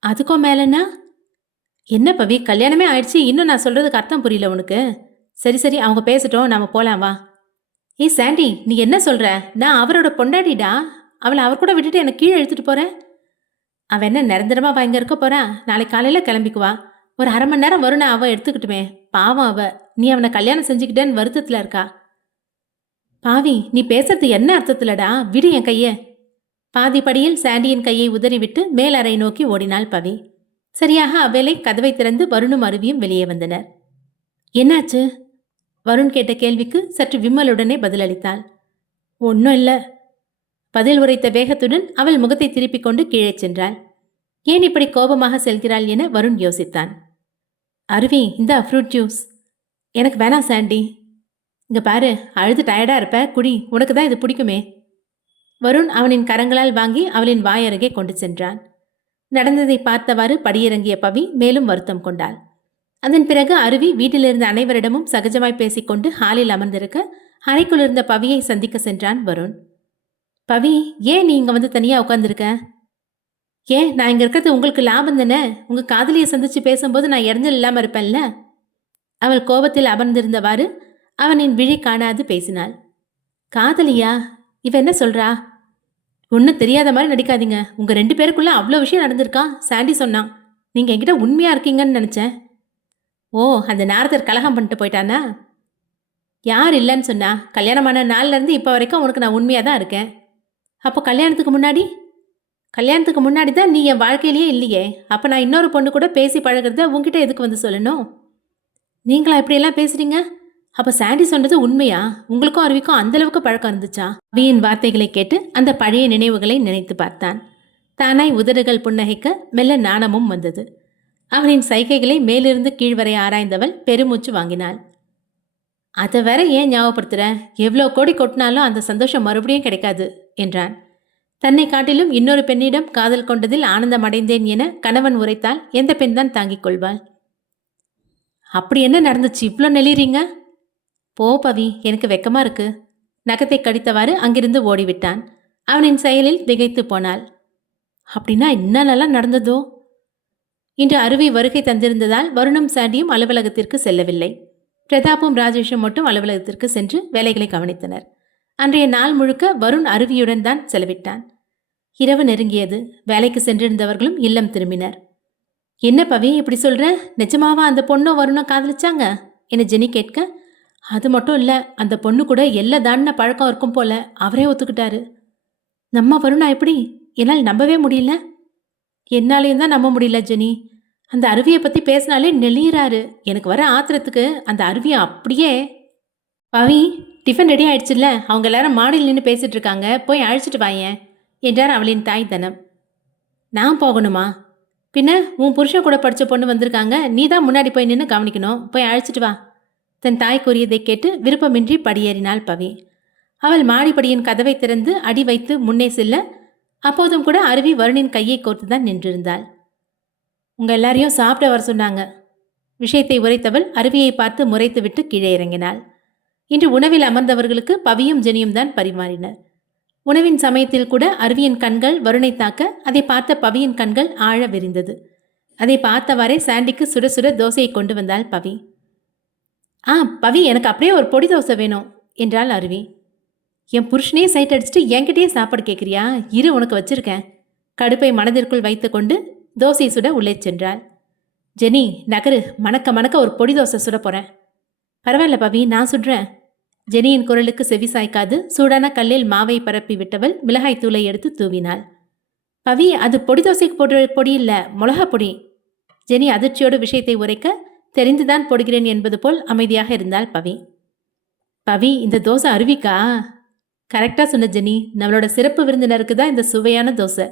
அதுக்கும் மேலேன்னா? என்ன பவி, கல்யாணமே ஆயிடுச்சு, இன்னும் நான் சொல்கிறதுக்கு அர்த்தம் புரியல உனக்கு? சரி சரி, அவங்க பேசட்டும், நாம் போகலாம் வா. ஏய் சாண்டி, நீ என்ன சொல்கிற? நான் அவரோட பொண்டாடிடா. அவளை அவர் கூட விட்டுட்டு எனக்கு கீழே இழுத்துட்டு போகிறேன். அவன் என்ன நிரந்தரமாக வாங்க இருக்க போகிறா? நாளைக்கு காலையில் கிளம்பிக்குவா. ஒரு அரை மணி நேரம் வருண அவள் எடுத்துக்கிட்டுமே. பாவம் அவ. நீ அவனை கல்யாணம் செஞ்சுக்கிட்டேன்னு வருத்தத்தில் இருக்கா. பாவி, நீ பேசுறது என்ன அர்த்தத்திலடா? விடு என் கையை. பாதிப்படியில் சாண்டியின் கையை உதறிவிட்டு மேல் அறை நோக்கி ஓடினாள் பவி. சரியாக அவ்வேளை கதவை திறந்து வருணும் அருவியும் வெளியே வந்தனர். என்னாச்சு? வருண் கேட்ட கேள்விக்கு சற்று விம்மலுடனே பதிலளித்தாள். ஒன்றும் இல்லை. பதில் உரைத்த வேகத்துடன் அவள் முகத்தை திருப்பிக் கொண்டு கீழே சென்றாள். ஏன் இப்படி கோபமாக செல்கிறாள் என வருண் யோசித்தான். அருவி, இந்த ஃப்ரூட் ஜூஸ். எனக்கு வேணாம் சாண்டி. இங்கே பாரு, அழுது டயர்டாக இருப்ப, குடி, உனக்கு தான் இது பிடிக்குமே. வருண் அவனின் கரங்களால் வாங்கி அவளின் வாய் அருகே கொண்டு சென்றான். நடந்ததை பார்த்தவாறு படியிறங்கிய பவி மேலும் வருத்தம் கொண்டாள். அதன் பிறகு அருவி வீட்டிலிருந்த அனைவரிடமும் சகஜமாய் பேசிக்கொண்டு ஹாலில் அமர்ந்திருக்க அறைக்குள்ளிருந்த பவியை சந்திக்க சென்றான் வருண். பவி, ஏன் நீ இங்கே வந்து தனியாக உட்காந்துருக்க? ஏன், நான் இங்கே இருக்கிறது உங்களுக்கு லாபம் தானே? உங்கள் காதலியை சந்தித்து பேசும்போது நான் இறஞ்சல் இல்லாமல் இருப்பேன்ல. அவள் கோபத்தில் அமர்ந்திருந்தவாறு அவனின் விழி காணாது பேசினாள். காதலியா? இவ என்ன சொல்றா? ஒன்றும் தெரியாத மாதிரி நடிக்காதீங்க. உங்கள் 2 பேருக்குள்ள அவ்வளோ விஷயம் நடந்திருக்கா? சாண்டி சொன்னான். நீங்கள் என்கிட்ட உண்மையாக இருக்கீங்கன்னு நினச்சேன். ஓ, அந்த நாரதர் கலகம் பண்ணிட்டு போயிட்டானா? யார் இல்லைன்னு சொன்னா? கல்யாணமான நாள்லேருந்து இப்போ வரைக்கும் உனக்கு நான் உண்மையாக தான் இருக்கேன். அப்போ கல்யாணத்துக்கு முன்னாடி? கல்யாணத்துக்கு முன்னாடி தான் நீ என் வாழ்க்கையிலேயே இல்லையே. அப்போ நான் இன்னொரு பொண்ணு கூட பேசி பழகிறத உங்ககிட்ட எதுக்கு வந்து சொல்லணும்? நீங்களா இப்படியெல்லாம் பேசுறீங்க? அப்போ சாண்டி சொன்னது உண்மையா? உங்களுக்கும் அருவிக்கும் அந்தளவுக்கு பழக்கம் இருந்துச்சா? அவியின் வார்த்தைகளை கேட்டு அந்த பழைய நினைவுகளை நினைத்து பார்த்தான். தானாய் உதடுகள் புன்னகைக்க மெல்ல நாணமும் வந்தது. அவனின் சைகைகளை மேலிருந்து கீழ்வரை ஆராய்ந்தவள் பெருமூச்சு வாங்கினாள். அதை வேற ஏன் ஞாபகப்படுத்துற? எவ்வளோ கோடி கொட்டினாலும் அந்த சந்தோஷம் மறுபடியும் கிடைக்காது என்றான். தன்னை காட்டிலும் இன்னொரு பெண்ணிடம் காதல் கொண்டதில் ஆனந்தம் அடைந்தேன் என கணவன் உரைத்தால் எந்த பெண் தான் தாங்கிக் கொள்வாள்? அப்படி என்ன நடந்துச்சு இவ்வளோ நெளிறீங்க? போ பவி, எனக்கு வெக்கமா இருக்கு. நகத்தை கடித்தவாறு அங்கிருந்து ஓடிவிட்டான். அவனின் செயலில் திகைத்து போனாள். அப்படின்னா என்ன நல்லா நடந்ததோ? இன்று அருவி வருகை தந்திருந்ததால் வருணும் சாண்டியும் அலுவலகத்திற்கு செல்லவில்லை. பிரதாப்பும் ராஜேஷும் மட்டும் அலுவலகத்திற்கு சென்று வேலைகளை கவனித்தனர். அன்றைய நாள் முழுக்க வருண் அருவியுடன் தான் செலவிட்டான். இரவு நெருங்கியது. வேலைக்கு சென்றிருந்தவர்களும் இல்லம் திரும்பினர். என்ன பவி இப்படி சொல்ற? நிஜமாவா அந்த பொண்ணும் வருணும் காதலிச்சாங்க என ஜெனி கேட்க, அது மட்டும் இல்லை, அந்த பொண்ணு கூட எல்லா தாண்டின பழக்கம் இருக்கும் போல அவரே ஒத்துக்கிட்டாரு. நம்ம வருணா எப்படி? என்னால் நம்பவே முடியல. என்னாலேயும் தான் நம்ப முடியல ஜெனி. அந்த அருவியை பற்றி பேசினாலே நெளியிறாரு. எனக்கு வர ஆத்திரத்துக்கு அந்த அருவியை அப்படியே. பவி, டிஃபன் ரெடி ஆயிடுச்சுல்ல, அவங்க எல்லாரும் மாடியில் நின்று பேசிட்டு இருக்காங்க, போய் அழைச்சிட்டு வாயேன் என்றார் அவளின் தாய் தனம். நான் போகணுமா? பின்ன உன் புருஷன் கூட படித்த பொண்ணு வந்திருக்காங்க, நீ தான் முன்னாடி போய் நின்று கவனிக்கணும், போய் அழைச்சிட்டு வா. தன் தாய் கூறியதை கேட்டு விருப்பமின்றி படியேறினாள் பவி. அவள் மாடிப்படியின் கதவை திறந்து அடி வைத்து முன்னே செல்ல அப்போதும் கூட அருவி வருணின் கையை கோர்த்துதான் நின்றிருந்தாள். உங்கள் எல்லாரையும் சாப்பிட வர சொன்னாங்க. விஷயத்தை உரைத்தவள் அருவியை பார்த்து முறைத்துவிட்டு கீழே இறங்கினாள். இன்று உணவில் அமர்ந்தவர்களுக்கு பவியும் ஜெனியும் தான் பரிமாறினர். உணவின் சமயத்தில் கூட அருவியின் கண்கள் வருணை தாக்க அதை பார்த்த பவியின் கண்கள் ஆழ விரிந்தது. அதை பார்த்தவாறே சாண்டிக்கு சுட சுட தோசையை கொண்டு வந்தாள் பவி. பவி, எனக்கு அப்படியே ஒரு பொடி தோசை வேணும் என்றாள் அருவி. என் புருஷனே சைட் அடிச்சுட்டு என்கிட்டயே சாப்பாடு கேட்குறியா? இரு, உனக்கு வச்சிருக்கேன். கடுப்பை மனதிற்குள் வைத்து கொண்டு தோசை சுட உள்ளே சென்றாள். ஜெனி, நகரு, மணக்க மணக்க ஒரு பொடி தோசை சுட போறேன். பரவாயில்ல பவி, நான் சுடுறேன். ஜெனியின் குரலுக்கு செவி சாய்க்காது சூடான கல்லில் மாவை பரப்பி விட்டவள் மிளகாய் தூளை எடுத்து தூவினாள். பவி, அது பொடி தோசைக்கு போடுற பொடி இல்லை, மிளகா பொடி. ஜெனி அதிர்ச்சியோடு விஷயத்தை உரைக்க தெரிந்துதான் போடுகிறேன் என்பது போல் அமைதியாக இருந்தாள் பவி. பவி, இந்த தோசை அருவிக்கா? கரெக்டாக சொன்ன ஜெனி, நம்மளோட சிறப்பு விருந்தினருக்கு தான் இந்த சுவையான தோசை.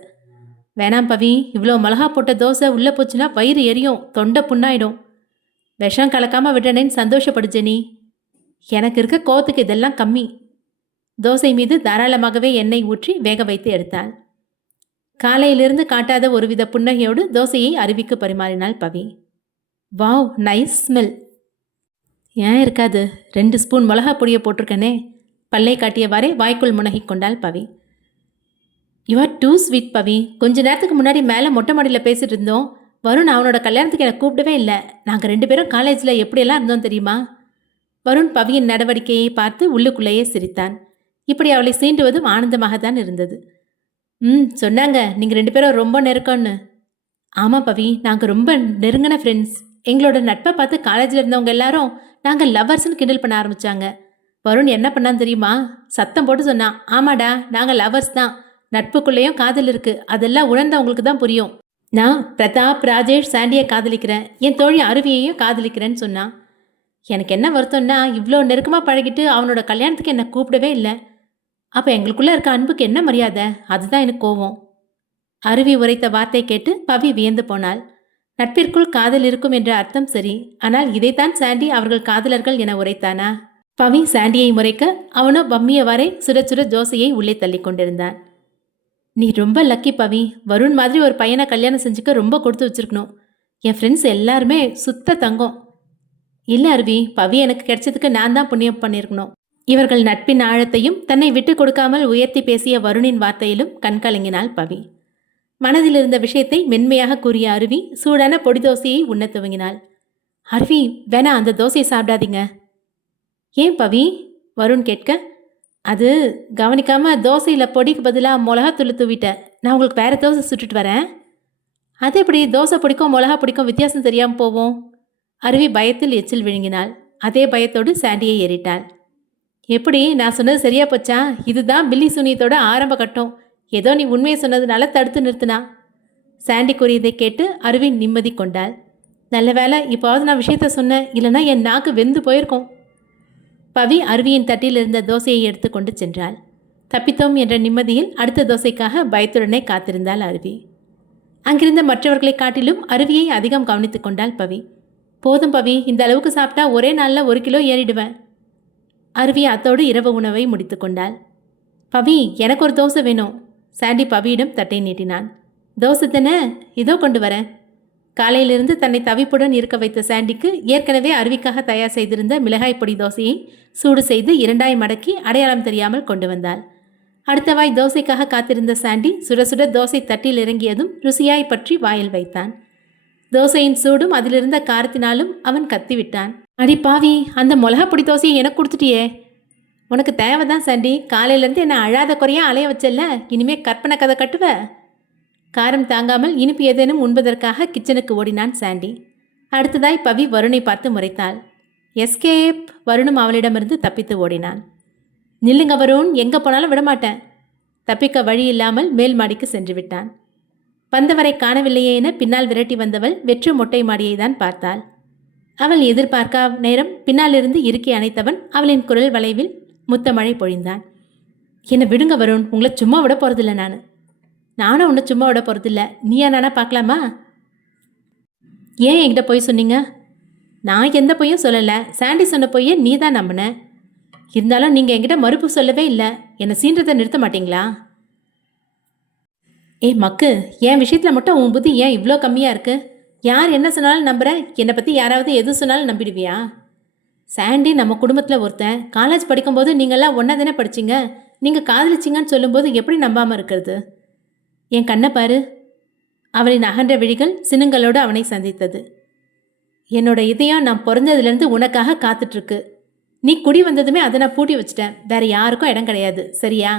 வேணாம் பவி, இவ்வளோ மிளகா போட்ட தோசை உள்ளே போச்சுன்னா வயிறு எரியும், தொண்டை புண்ணாயிடும். விஷம் கலக்காமல் விடுறேன்னு சந்தோஷப்படு ஜெனி. எனக்கு இருக்க கோவத்துக்கு இதெல்லாம் கம்மி. தோசை மீது தாராளமாகவே எண்ணெய் ஊற்றி வேக வைத்து எடுத்தாள். காலையிலிருந்து காட்டாத ஒருவித புன்னகையோடு தோசையை அருவிக்கு பரிமாறினாள் பவி. Wow, nice smell. ஏன் இருக்காது, 2 ஸ்பூன் மிளகா பொடியை போட்டிருக்கனே. பல்லை காட்டியவாறே வாய்க்குள் முனகிக் கொண்டாள் பவி. யூ ஆர் டூ ஸ்வீட் பவி. கொஞ்ச நேரத்துக்கு முன்னாடி மேலே மொட்டை மாடியில் பேசிட்டு இருந்தோம். வருண் அவனோட கல்யாணத்துக்கு என்னை கூப்பிடவே இல்லை. நாங்கள் 2 பேரும் காலேஜில் எப்படியெல்லாம் இருந்தோம் தெரியுமா? வருண் பவியின் நடவடிக்கையை பார்த்து உள்ளுக்குள்ளேயே சிரித்தான். இப்படி அவளை சீண்டுவதும் ஆனந்தமாக தான் இருந்தது. சொன்னாங்க நீங்கள் 2 பேரும் ரொம்ப நெருக்கம்னு. ஆமாம் பவி, நாங்கள் ரொம்ப நெருங்கின ஃப்ரெண்ட்ஸ். எங்களோட நட்பை பார்த்து காலேஜில் இருந்தவங்க எல்லாரும் நாங்கள் லவ்வர்ஸ்ன்னு கிண்டல் பண்ண ஆரம்பித்தாங்க. வருண் என்ன பண்ணான்னு தெரியுமா? சத்தம் போட்டு சொன்னான், ஆமாடா, நாங்கள் லவ்வர்ஸ் தான், நட்புக்குள்ளேயும் காதல் இருக்கு, அதெல்லாம் உணர்ந்தவங்களுக்கு தான் புரியும். நான் பிரதாப், ராஜேஷ், சாண்டியை காதலிக்கிறேன், என் தோழி அருவியையும் காதலிக்கிறேன்னு சொன்னான். எனக்கு என்ன வருத்தம்னா, இவ்வளோ நெருக்கமாக பழகிட்டு அவனோட கல்யாணத்துக்கு என்னை கூப்பிடவே இல்லை. அப்போ எங்களுக்குள்ளே இருக்க அன்புக்கு என்ன மரியாதை? அதுதான் எனக்கு கோவம். அருவி உரைத்த வார்த்தை கேட்டு பவி வியந்து போனாள். நட்பிற்குள் காதல் இருக்கும் என்ற அர்த்தம் சரி, ஆனால் இதைத்தான் சாண்டி அவர்கள் காதலர்கள் என உரைத்தானா? பவி சாண்டியை முறைக்க அவனோ பம்மியவாறே சுட சுட தோசையை உள்ளே தள்ளி கொண்டிருந்தான். நீ ரொம்ப லக்கி பவி. வருண் மாதிரி ஒரு பையனை கல்யாணம் செஞ்சுக்க ரொம்ப கொடுத்து வச்சிருக்கணும். என் ஃப்ரெண்ட்ஸ் எல்லாருமே சுத்த தங்கம். இல்லை அருவி, பவி எனக்கு கிடைச்சதுக்கு நான் தான் புண்ணியம் பண்ணியிருக்கணும். இவர்கள் நட்பின் ஆழத்தையும் தன்னை விட்டு கொடுக்காமல் உயர்த்தி பேசிய வருணின் வார்த்தையிலும் கண்கலங்கினாள் பவி. மனதில் இருந்த விஷயத்தை மென்மையாக கூறிய அருவி சூடான பொடி தோசையை உண்ணத் துவங்கினாள். அருவி, வேணா, அந்த தோசையை சாப்பிடாதீங்க. ஏன் பவி? வருண் கேட்க, அது கவனிக்காம தோசையில் பொடிக்கு பதிலாக மிளகாத்தூள் தூவிட்டேன். நான் உங்களுக்கு வேறு தோசை சுட்டுட்டு வரேன். அது எப்படி தோசை பிடிக்கும் மிளகா பிடிக்கும் வித்தியாசம் தெரியாமல் போவோம்? அருவி பயத்தில் எச்சில் விழுங்கினாள். அதே பயத்தோடு சாண்டியை ஏறிட்டாள். எப்படி, நான் சொன்னது சரியா போச்சா? இதுதான் பில்லி சூனியத்தோட ஆரம்ப கட்டம். ஏதோ நீ உண்மையை சொன்னதுனால தடுத்து நிறுத்தினா. சாண்டி கூறியதை கேட்டு அருவி நிம்மதி கொண்டாள். நல்ல வேலை, இப்போது நான் விஷயத்த சொன்னேன், இல்லைன்னா என் நாக்கு வெந்து போயிருக்கோம். பவி அருவியின் தட்டில் இருந்த தோசையை எடுத்துக்கொண்டு சென்றாள். தப்பித்தோம் என்ற நிம்மதியில் அடுத்த தோசைக்காக பயத்துடனே காத்திருந்தாள் அருவி. அங்கிருந்த மற்றவர்களை காட்டிலும் அருவியை அதிகம் கவனித்து கொண்டாள் பவி. போதும் பவி, இந்த அளவுக்கு சாப்பிட்டா ஒரே நாளில் 1 கிலோ ஏறிடுவேன். அருவி அத்தோடு இரவு உணவை முடித்து கொண்டாள். பவி, எனக்கு ஒரு தோசை வேணும். சாண்டி பவியிடம் தட்டை நீட்டினான். தோசை தானே, இதோ கொண்டு வரேன். காலையிலிருந்து தன்னை தவிப்புடன் இருக்க வைத்த சாண்டிக்கு ஏற்கனவே அருவிக்காக தயார் செய்திருந்த மிளகாய் பொடி தோசையை சூடு செய்து 2ஆய் மடக்கி அடையாளம் தெரியாமல் கொண்டு வந்தாள். அடுத்தவாய் தோசைக்காக காத்திருந்த சாண்டி சுட சுட தோசை தட்டில் இறங்கியதும் ருசியாய் பற்றி வாயில் வைத்தான். தோசையின் சூடும் அதிலிருந்த காரத்தினாலும் அவன் கத்திவிட்டான். அடி பாவி, அந்த மிளகா பொடி தோசையை எனக்கு கொடுத்துட்டியே. உனக்கு தேவைதான் சாண்டி, காலையிலேருந்து என்னை அழாத குறையா அலைய வச்சல்ல, இனிமே கற்பனை கதை கட்டுவ. காரம் தாங்காமல் இனிப்பு ஏதேனும் உண்பதற்காக கிச்சனுக்கு ஓடினான் சாண்டி. அடுத்ததாய் பவி வருணை பார்த்து முறைத்தாள். எஸ்கேப். வருணும் அவளிடமிருந்து தப்பித்து ஓடினான். நில்லுங்க வருண், எங்கே போனாலும் விடமாட்டேன். தப்பிக்க வழி இல்லாமல் மேல் மாடிக்கு சென்று விட்டான். வந்தவரை காணவில்லையே என பின்னால் விரட்டி வந்தவள் வெற்று மொட்டை மாடியை தான் பார்த்தாள். அவள் எதிர்பார்க்கா நேரம் பின்னாலிருந்து இறுக்கி அணைத்தவன் அவளின் குரல் வளைவில் முத்தமழை பொழிந்தான். என்னை விடுங்க வருண், உங்களை சும்மா விட போகிறதில்ல. நானும் உன்னை சும்மா விட போகிறதில்ல. நீயா நானா பார்க்கலாமா? ஏன் என்கிட்ட போய் சொன்னீங்க? நான் எந்த பொய்யும் சொல்லலை. சாண்டி சொன்ன பொய்யை நீ தான் நம்பின. இருந்தாலும் நீங்கள் என்கிட்ட மறுப்பு சொல்லவே இல்லை. என்னை சீன்றதை நிறுத்த மாட்டீங்களா? மக்கு, என் விஷயத்தில் மட்டும் உன் புத்தி ஏன் இவ்வளோ கம்மியாக இருக்கு? யார் என்ன சொன்னாலும் நம்புற, என்னை பற்றி யாராவது எது சொன்னாலும் நம்பிடுவியா? சாண்டி நம்ம குடும்பத்தில் ஒருத்தன். காலேஜ் படிக்கும்போது நீங்கள்லாம் ஒன்றா தானே படிச்சிங்க. நீங்கள் காதலிச்சிங்கன்னு சொல்லும்போது எப்படி நம்பாமல் இருக்கிறது? என் கண்ணை பாரு. அவளின் அகன்ற விழிகள் சினுங்களோடு அவனை சந்தித்தது. என்னோட இதயம் நான் பிறந்ததுலேருந்து உனக்காக காத்துட்ருக்கு. நீ குடி வந்ததுமே அதை நான் பூட்டி வச்சிட்டேன். வேற யாருக்கும் இடம் கிடையாது, சரியா?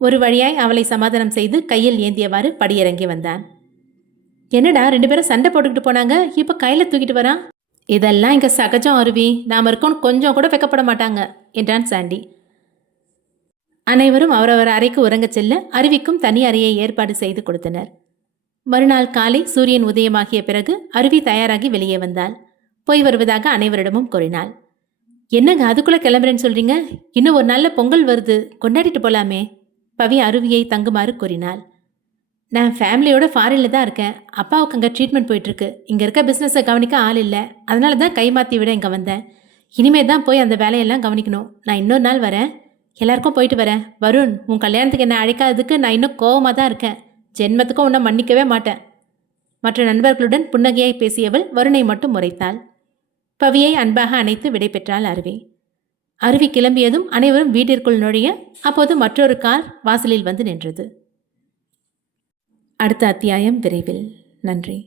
ஒரு வழியாய் அவளை சமாதானம் செய்து கையில் ஏந்தியவாறு படியிறங்கி வந்தான். என்னடா 2 பேரும் சண்டை போட்டுக்கிட்டு போனாங்க, இப்போ கையில் தூக்கிட்டு வரான்? இதெல்லாம் இங்கே சகஜம் அருவி, நாம் இருக்கோன்னு கொஞ்சம் கூட வெக்கப்பட மாட்டாங்க என்றான் சாண்டி. அனைவரும் அவரவர் அறைக்கு உறங்கச் செல்ல அருவிக்கும் தனி அறையை ஏற்பாடு செய்து கொடுத்தனர். மறுநாள் காலை சூரியன் உதயமாகிய பிறகு அருவி தயாராகி வெளியே வந்தாள். போய் வருவதாக அனைவரிடமும் கூறினாள். என்னங்க அதுக்குள்ளே கிளம்புறேன்னு சொல்கிறீங்க? இன்னும் ஒரு நல்ல பொங்கல் வருது, கொண்டாடிட்டு போகலாமே. பவி அருவியை தங்குமாறு கூறினாள். நான் ஃபேமிலியோட ஃபாரினில் தான் இருக்கேன். அப்பாவுக்கு அங்கே ட்ரீட்மெண்ட் போயிட்டுருக்கு. இங்கே இருக்க பிஸ்னஸை கவனிக்க ஆள் இல்லை. அதனால தான் கை மாற்றி விட இங்கே வந்தேன். இனிமே தான் போய் அந்த வேலையெல்லாம் கவனிக்கணும். நான் இன்னொரு நாள் வரேன். எல்லாருக்கும் போயிட்டு வரேன். வருண், உன் கல்யாணத்துக்கு என்னை அழைக்காததுக்கு நான் இன்னும் கோவமாக தான் இருக்கேன். ஜென்மத்துக்கும் உன்னை மன்னிக்கவே மாட்டேன். மற்ற நண்பர்களுடன் புன்னகையாய் பேசியவள் வருணை மட்டும் முறைத்தாள். பவியை அன்பாக அணைத்து விடை பெற்றாள் அருவி. அருவி கிளம்பியதும் அனைவரும் வீட்டிற்குள் நுழைய அப்போது மற்றொரு கார் வாசலில் வந்து நின்றது. அடுத்த அத்தியாயம் விரைவில். நன்றி.